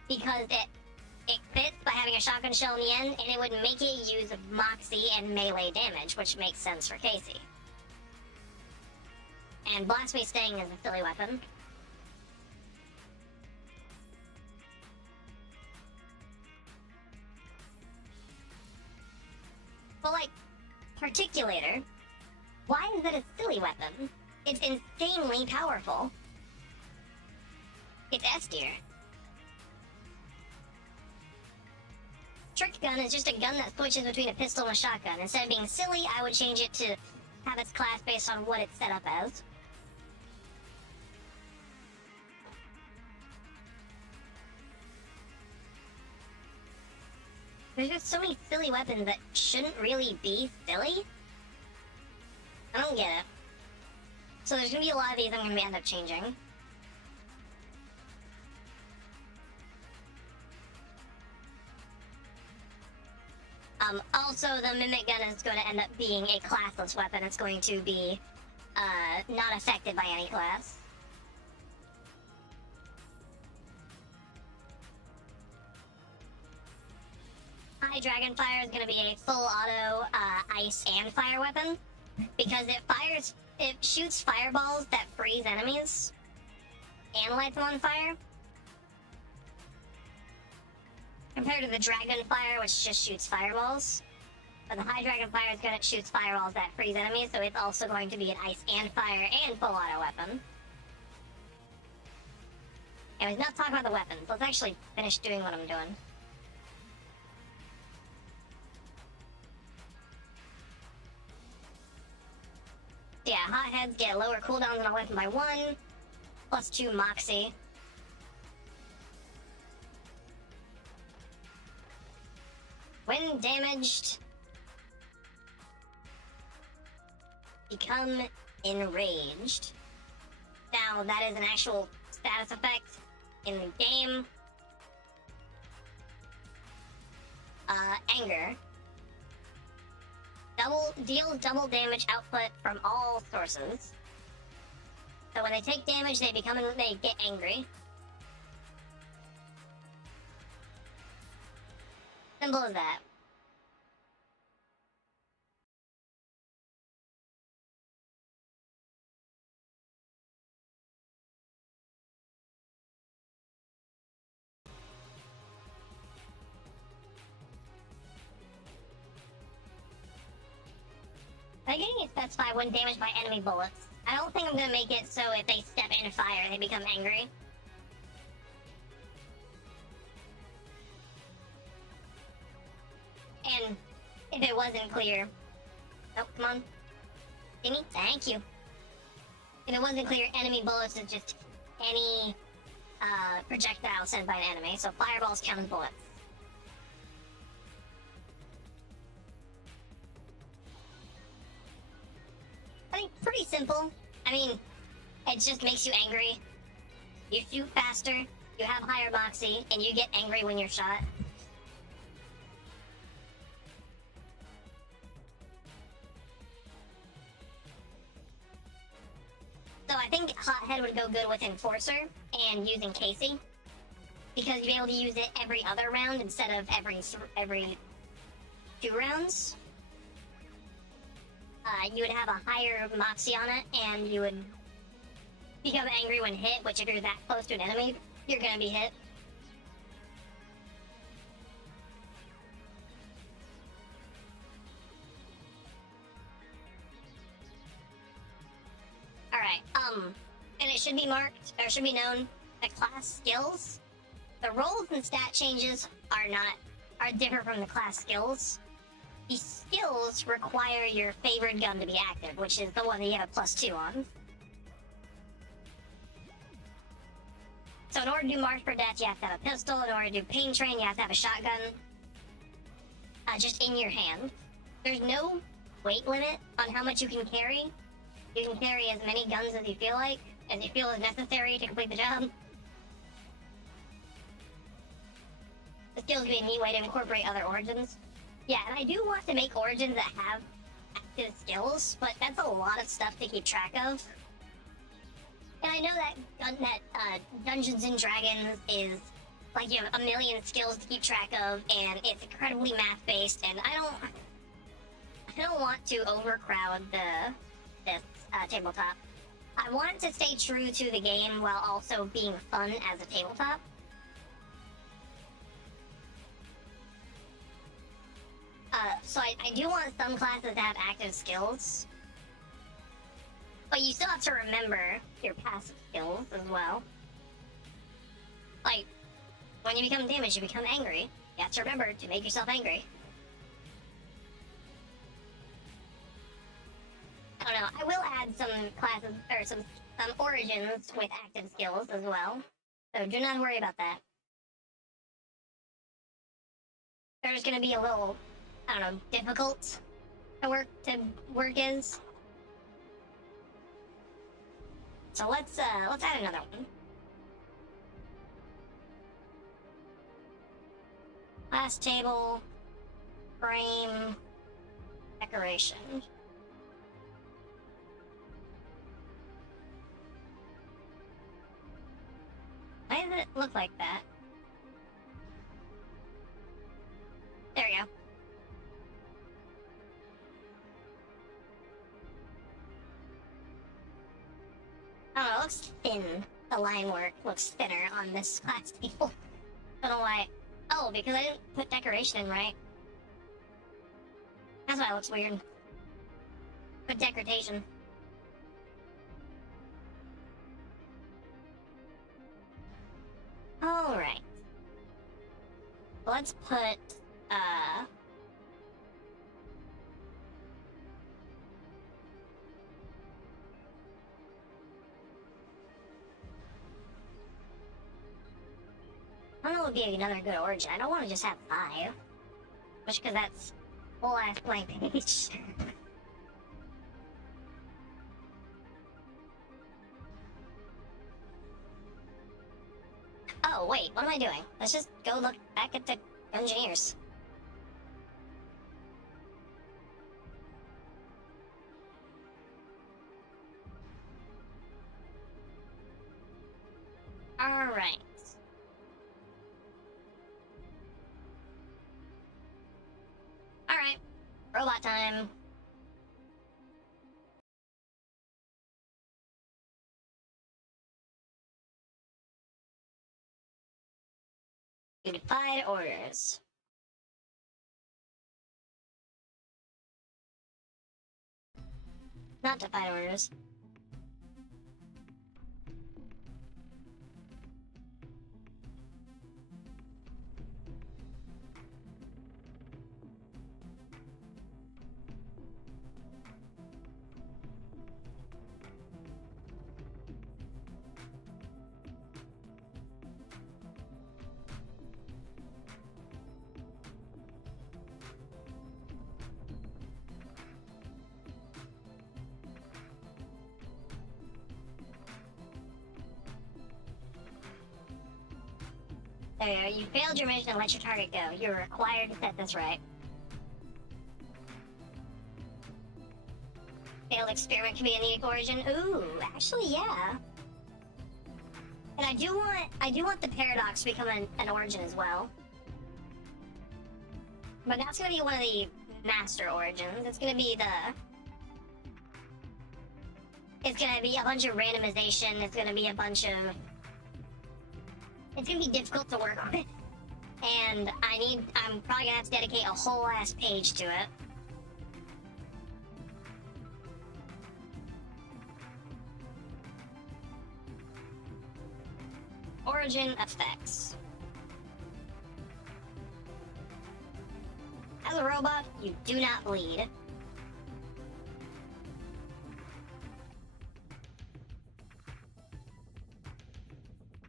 Because it fits by having a shotgun shell in the end, and it would make it use Moxie and melee damage, which makes sense for Casey. And Blasphemy Sting is a silly weapon. But like, Particulator, why is it a silly weapon? It's insanely powerful. It's S tier. Trick gun is just a gun that switches between a pistol and a shotgun. Instead of being silly, I would change it to have its class based on what it's set up as. There's just so many silly weapons that shouldn't really be silly. I don't get it. So there's gonna be a lot of these I'm gonna end up changing. Also, the Mimic Gun is going to end up being a classless weapon. It's going to be, not affected by any class. High Dragon Fire is going to be a full auto, ice and fire weapon. Because it shoots fireballs that freeze enemies and lights them on fire. Compared to the Dragon Fire, which just shoots fireballs. But the High Dragon Fire is gonna shoot fireballs that freeze enemies, so it's also going to be an ice and fire and full auto weapon. Anyways, not talking about the weapons. Let's actually finish doing what I'm doing. Yeah, hotheads get lower cooldowns on a weapon by 1, plus 2 Moxie. When damaged, become enraged. Now, that is an actual status effect in the game. Anger. Deals double damage output from all sources. So when they take damage, they get angry. Simple as that. I'm getting it specify when damaged by enemy bullets. I don't think I'm gonna make it so if they step in fire, they become angry. And if it wasn't clear... Oh, come on. Gimme? Thank you. If it wasn't clear, enemy bullets is just any projectile sent by an enemy, so fireballs count as bullets. I think pretty simple. I mean, it just makes you angry. You shoot faster, you have higher moxie, and you get angry when you're shot. So I think Hothead would go good with Enforcer and using Casey, because you'd be able to use it every other round instead of every 2 rounds. You would have a higher moxie on it, and you would become angry when hit, which if you're that close to an enemy, you're gonna be hit. Alright, and it should be marked, or should be known, the class skills. The roles and stat changes are different from the class skills. the skills require your favorite gun to be active, which is the one that you have a +2 on. So in order to do March for Death, you have to have a pistol. In order to do Pain Train, you have to have a shotgun. Just in your hand. There's no weight limit on how much you can carry. You can carry as many guns as you feel like, as you feel is necessary to complete the job. The skills would be a neat way to incorporate other origins. Yeah, and I do want to make origins that have active skills, but that's a lot of stuff to keep track of. And I know that Dungeons and Dragons is like you have a million skills to keep track of, and it's incredibly math-based, and I don't want to overcrowd this tabletop. I want it to stay true to the game while also being fun as a tabletop. So I do want some classes to have active skills, but you still have to remember your passive skills as well. Like, when you become damaged, you become angry. You have to remember to make yourself angry. I don't know, I will add some classes, or some origins with active skills as well. So do not worry about that. There's gonna be a little, I don't know, difficult to work is. So let's add another one. Class table, frame, decoration. Why does it look like that? There we go. I don't know, it looks thin. The line work looks thinner on this class table. Don't know why. Oh, because I didn't put decoration in right. That's why it looks weird. Put decoration. Alright. Let's put, I don't know what would be another good origin. I don't want to just have 5. Just because that's whole ass blank page. Oh, wait, what am I doing? Let's just go look back at the engineers. Alright. Alright. Robot time. Unified orders. Not defied orders. There you go. You failed your mission and let your target go. You're required to set this right. Failed experiment can be a unique origin. Ooh, actually, yeah. And I do want the paradox to become an origin as well. But that's gonna be one of the master origins. It's gonna be a bunch of randomization. It's gonna be a bunch of... It's gonna be difficult to work on it. And I'm probably gonna have to dedicate a whole ass page to it. Origin effects. As a robot, you do not bleed.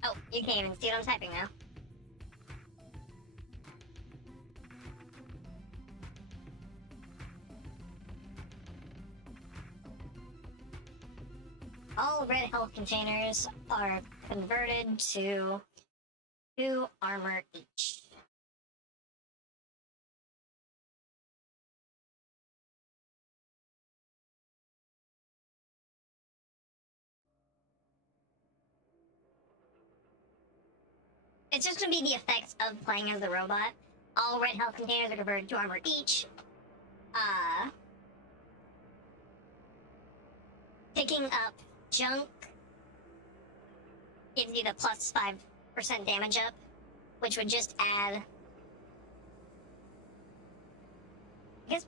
Oh, you can't even see what I'm typing now. All red health containers are converted to 2 armor each. It's just gonna be the effects of playing as the robot. All red health containers are converted to armor each. Picking up junk gives you the plus 5% damage up, which would just add... I guess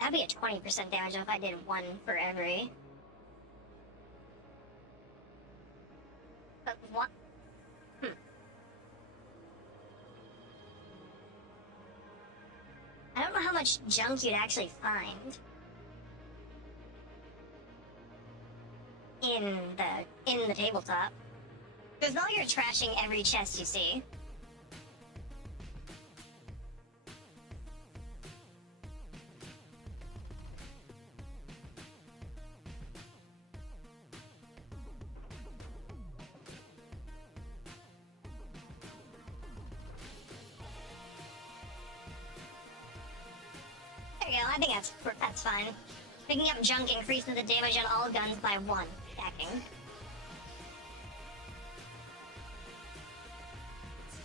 that'd be a 20% damage up if I did 1 for every. But what? I don't know how much junk you'd actually find in the tabletop. Because though you're trashing every chest you see. There you go, I think that's fine. Picking up junk increases the damage on all guns by 1. Stacking.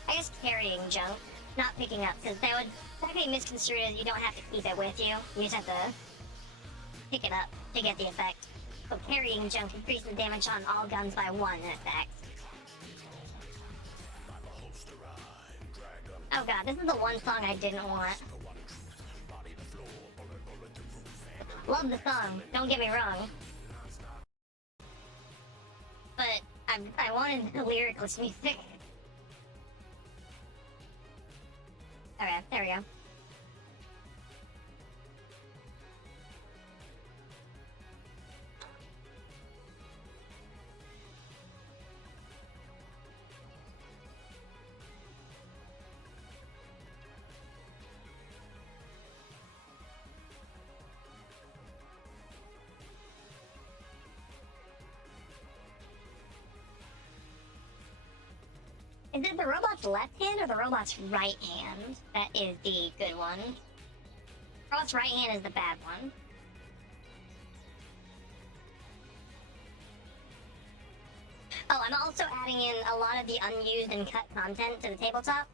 I guess carrying junk, not picking up, because that could be misconstrued as you don't have to keep it with you. You just have to pick it up to get the effect. So carrying junk increases the damage on all guns by 1 in effect. Oh god, this is the one song I didn't want. Love the song, don't get me wrong. But I wanted the lyricless music. Okay, there we go. Is it the robot's left hand or the robot's right hand that is the good one? The robot's right hand is the bad one. Oh, I'm also adding in a lot of the unused and cut content to the tabletop.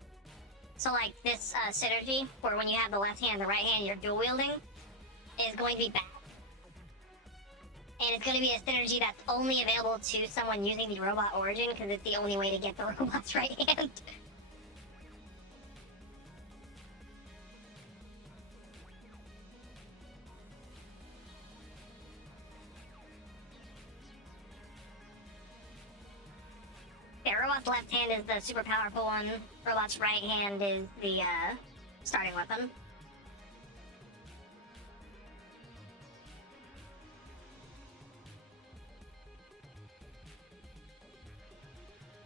So like this synergy, where when you have the left hand and the right hand you're dual wielding, is going to be back. And it's going to be a synergy that's only available to someone using the robot origin, because it's the only way to get the robot's right hand. Yeah, robot's left hand is the super powerful one. Robot's right hand is the starting weapon.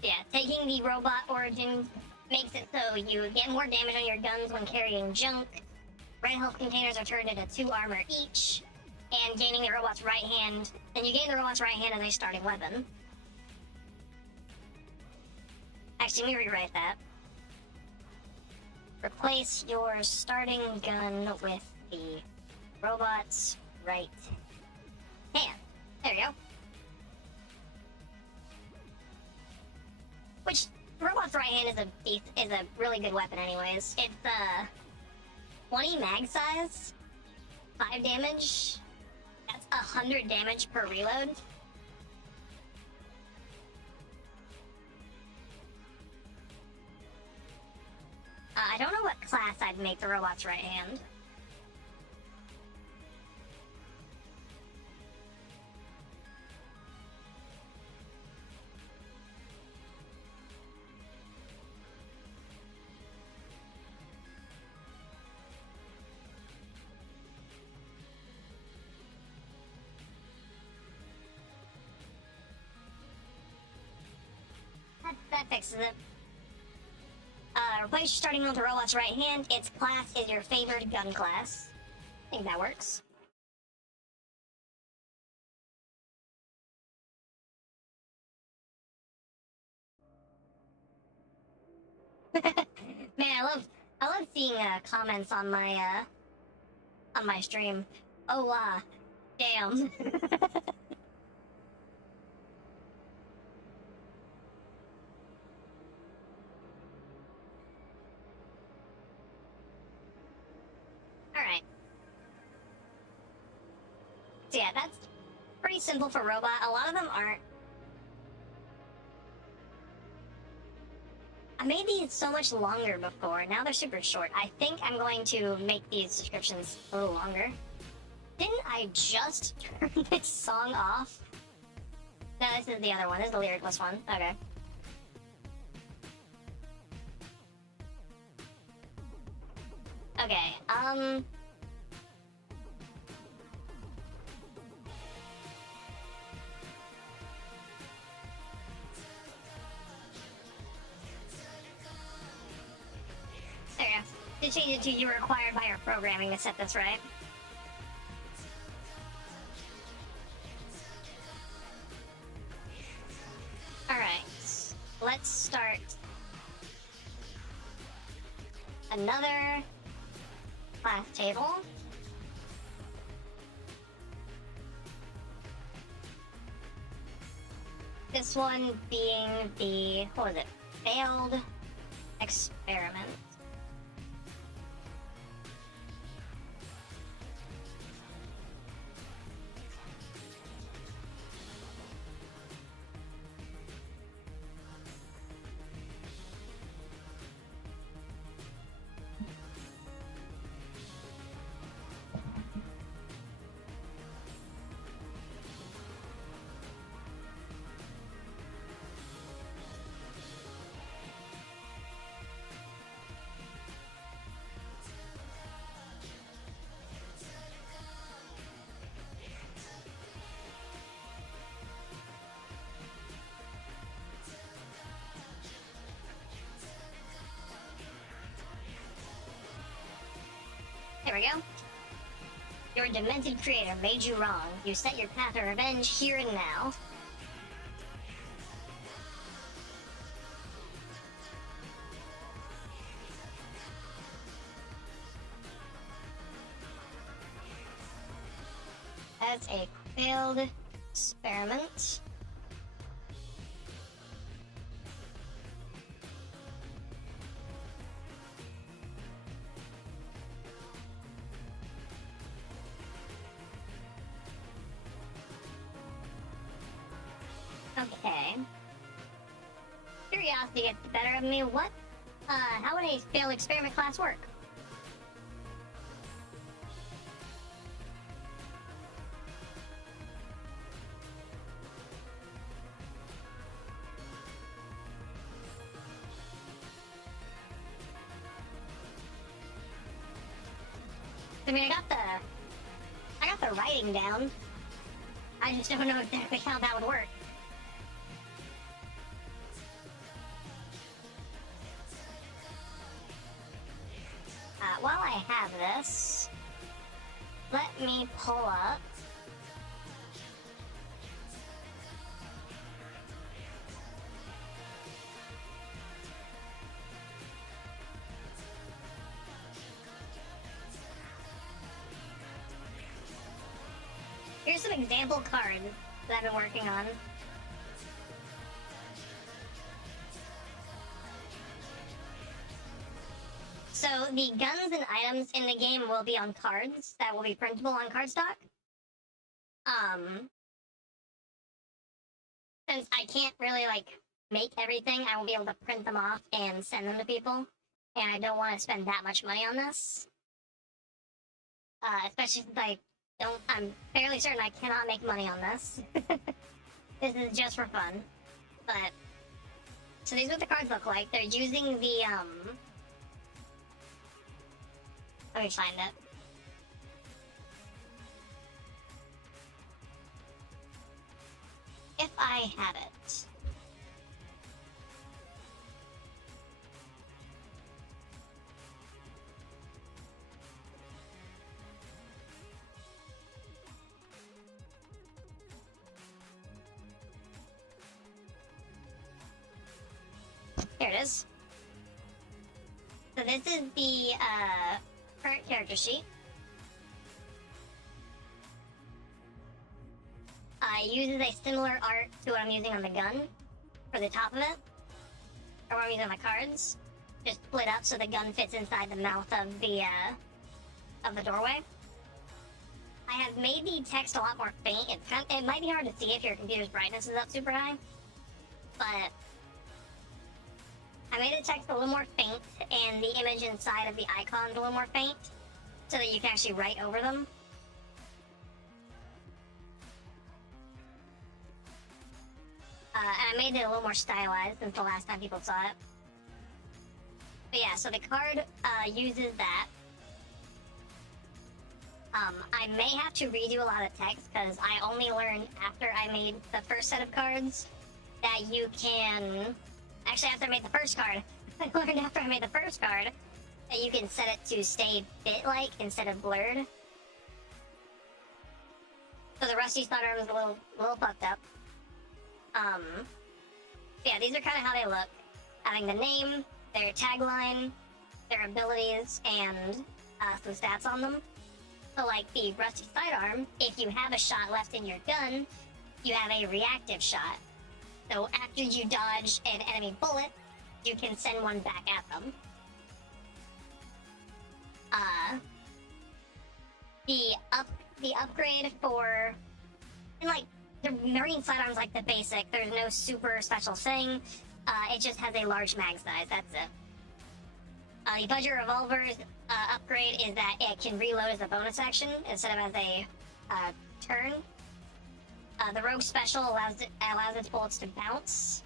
Yeah, taking the robot origin makes it so you get more damage on your guns when carrying junk. Red health containers are turned into 2 armor each, and gaining the robot's right hand, and you gain the robot's right hand as a starting weapon. Actually, let me rewrite that. Replace your starting gun with the robot's right hand. There we go. Which, robot's right hand is a really good weapon anyways. It's 20 mag size, 5 damage, that's 100 damage per reload. I don't know what class I'd make the robot's right hand. that fixes it. Replace your starting mode with the robot's right hand. Its class is your favored gun class. I think that works. Man, I love seeing comments on my stream. Oh damn. Alright. So yeah, that's pretty simple for robot. A lot of them aren't. I made these so much longer before. Now they're super short. I think I'm going to make these descriptions a little longer. Didn't I just turn this song off? No, this is the other one. This is the lyricless one. Okay. Okay, there you go. To change it to you were required by our programming to set this right. Alright, let's start another class table. This one being the, what was it? Failed experiment. There we go. Your demented creator made you wrong. You set your path of revenge here and now. That's a failed experiment. Okay. Curiosity gets the better of me. What? How would a failed experiment class work? I mean, I got the writing down. I just don't know exactly how that would work. While I have this, let me pull up here's some example cards that I've been working on. So the guns and items in the game will be on cards that will be printable on cardstock. Since I can't really like make everything, I won't be able to print them off and send them to people. And I don't want to spend that much money on this. Especially since I'm fairly certain I cannot make money on this. This is just for fun. But, so these are what the cards look like. They're using the, let me find it. If I have it. guys. So this is the current character sheet. It uses a similar art to what I'm using on the gun for the top of it, or what I'm using on my cards. Just split up so the gun fits inside the mouth of the doorway. I have made the text a lot more faint. It might be hard to see if your computer's brightness is up super high, but I made the text a little more faint and the image inside of the icons a little more faint so that you can actually write over them. And I made it a little more stylized since the last time people saw it. But yeah, so the card uses that. I may have to redo a lot of text because I only learned after I made the first set of cards that you can... Actually, after I made the first card, I learned after I made the first card that you can set it to stay bit-like instead of blurred. So the rusty sidearm is a little fucked up. Yeah, these are kind of how they look. Having the name, their tagline, their abilities, and some stats on them. So like the rusty sidearm, if you have a shot left in your gun, you have a reactive shot. So after you dodge an enemy bullet, you can send one back at them. The upgrade for... And like, the Marine sidearm's like the basic. There's no super special thing. It just has a large mag size, that's it. The Budget Revolver's upgrade is that it can reload as a bonus action instead of as a turn. The Rogue Special allows its bullets to bounce.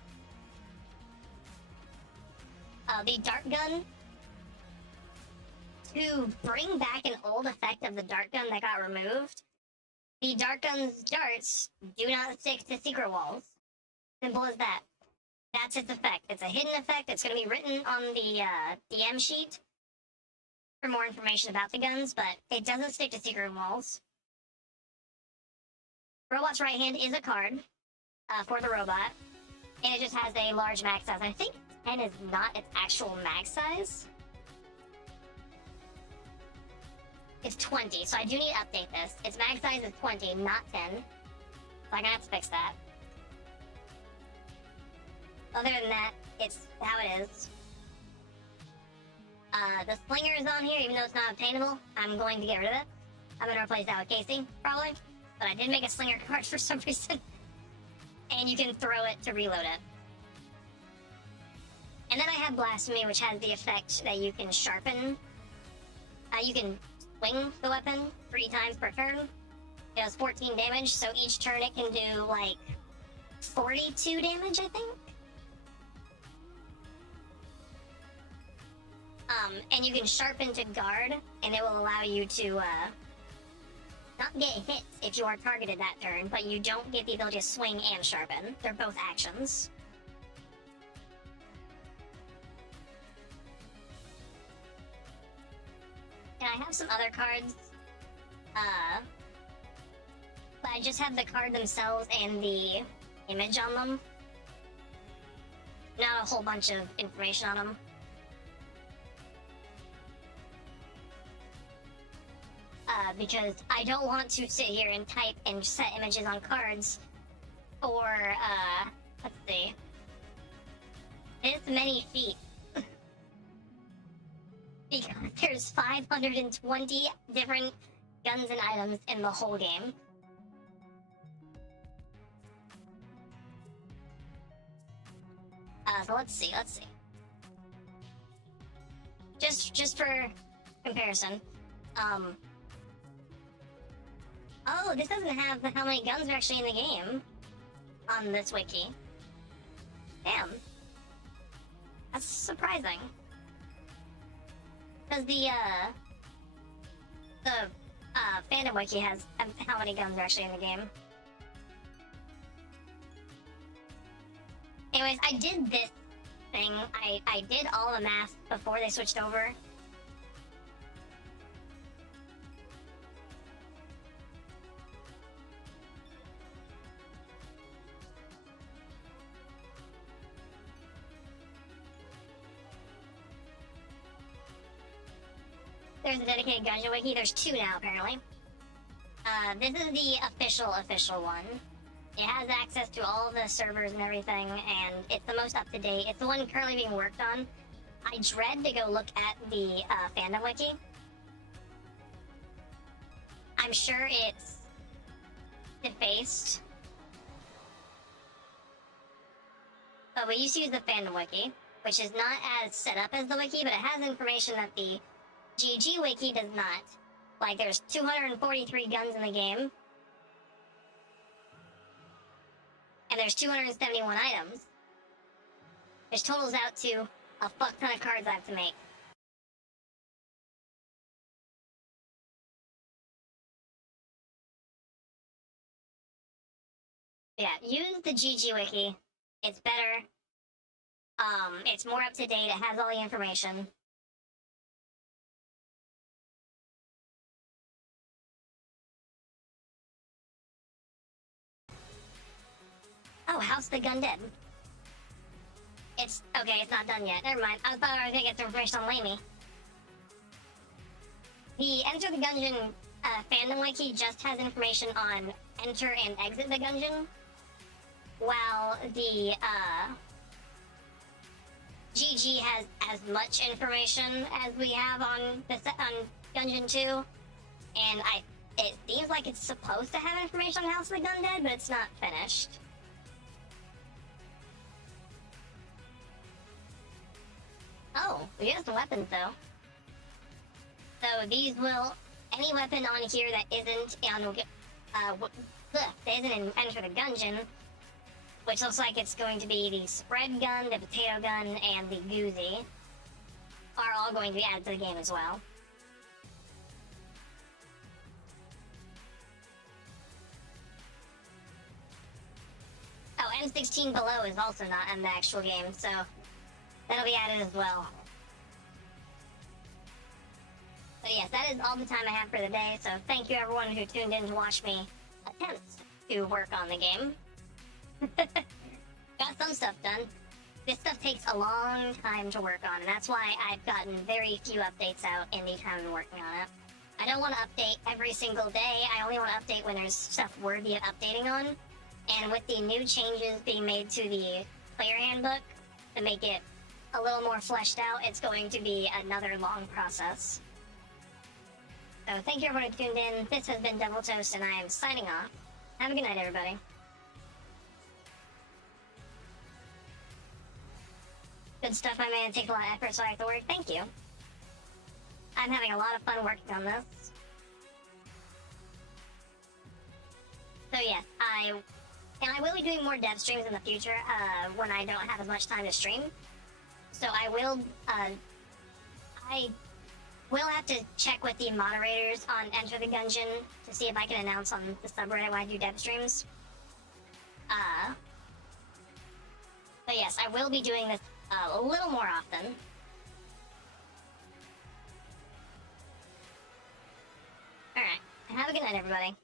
The Dart Gun, to bring back an old effect of the Dart Gun that got removed, the Dart Gun's darts do not stick to secret walls. Simple as that. That's its effect. It's a hidden effect. It's going to be written on the DM sheet for more information about the guns, but it doesn't stick to secret walls. Robot's Right Hand is a card for the robot, and it just has a large mag size. I think 10 is not its actual mag size. It's 20, so I do need to update this. Its mag size is 20, not 10. So I'm gonna have to fix that. Other than that, it's how it is. The slinger is on here, even though it's not obtainable. I'm going to get rid of it. I'm gonna replace that with Casey, probably. But I did make a slinger card for some reason. And you can throw it to reload it. And then I have Blasphemy, which has the effect that you can sharpen. You can swing the weapon 3 times per turn. It does 14 damage, so each turn it can do, like, 42 damage, I think? And you can sharpen to guard, and it will allow you to, not get hit if you are targeted that turn, but you don't get the ability to swing and sharpen. They're both actions. And I have some other cards, but I just have the card themselves and the image on them. Not a whole bunch of information on them. Because I don't want to sit here and type and set images on cards for, let's see, this many feet. Because there's 520 different guns and items in the whole game. So let's see. Just for comparison, oh, this doesn't have how many guns are actually in the game on this wiki. Damn. That's surprising. Because the fandom wiki has how many guns are actually in the game. Anyways, I did this thing. I did all the math before they switched over. there's a dedicated Gungeon wiki. There's 2 now, apparently. This is the official one. It has access to all the servers and everything, and it's the most up-to-date. It's the one currently being worked on. I dread to go look at the fandom wiki. I'm sure it's defaced. But we used to use the fandom wiki, which is not as set up as the wiki, but it has information that the GG wiki does not. Like, there's 243 guns in the game. And there's 271 items. Which totals out to a fuck ton of cards I have to make. Yeah, use the GG wiki. It's better. It's more up to date. It has all the information. Oh, how's the gun dead? It's okay, it's not done yet. Never mind. I thought I was gonna get some information on Lamey. The Enter the Gungeon fandom wiki just has information on enter and exit the Gungeon, while the GG has as much information as we have on Gungeon 2, and it seems like it's supposed to have information on House of the Gun Dead, but it's not finished. Oh, we have some weapons though. So these will, any weapon on here that isn't in Enter the Gungeon, which looks like it's going to be the spread gun, the potato gun, and the Goozy, are all going to be added to the game as well. Oh, M16 below is also not in the actual game, so that'll be added as well. But yes, that is all the time I have for the day, so thank you everyone who tuned in to watch me attempt to work on the game. Got some stuff done. This stuff takes a long time to work on, and that's why I've gotten very few updates out in the time I've been working on it. I don't want to update every single day, I only want to update when there's stuff worthy of updating on. And with the new changes being made to the player handbook to make it a little more fleshed out, it's going to be another long process. So thank you everyone who tuned in. This has been Devil Toast, and I am signing off. Have a good night, everybody. Good stuff, my man. It takes a lot of effort, so I have to work. Thank you. I'm having a lot of fun working on this. So yes, I will be doing more dev streams in the future when I don't have as much time to stream. So I will have to check with the moderators on Enter the Gungeon to see if I can announce on the subreddit when I do dev streams. But yes, I will be doing this a little more often. Alright, have a good night, everybody.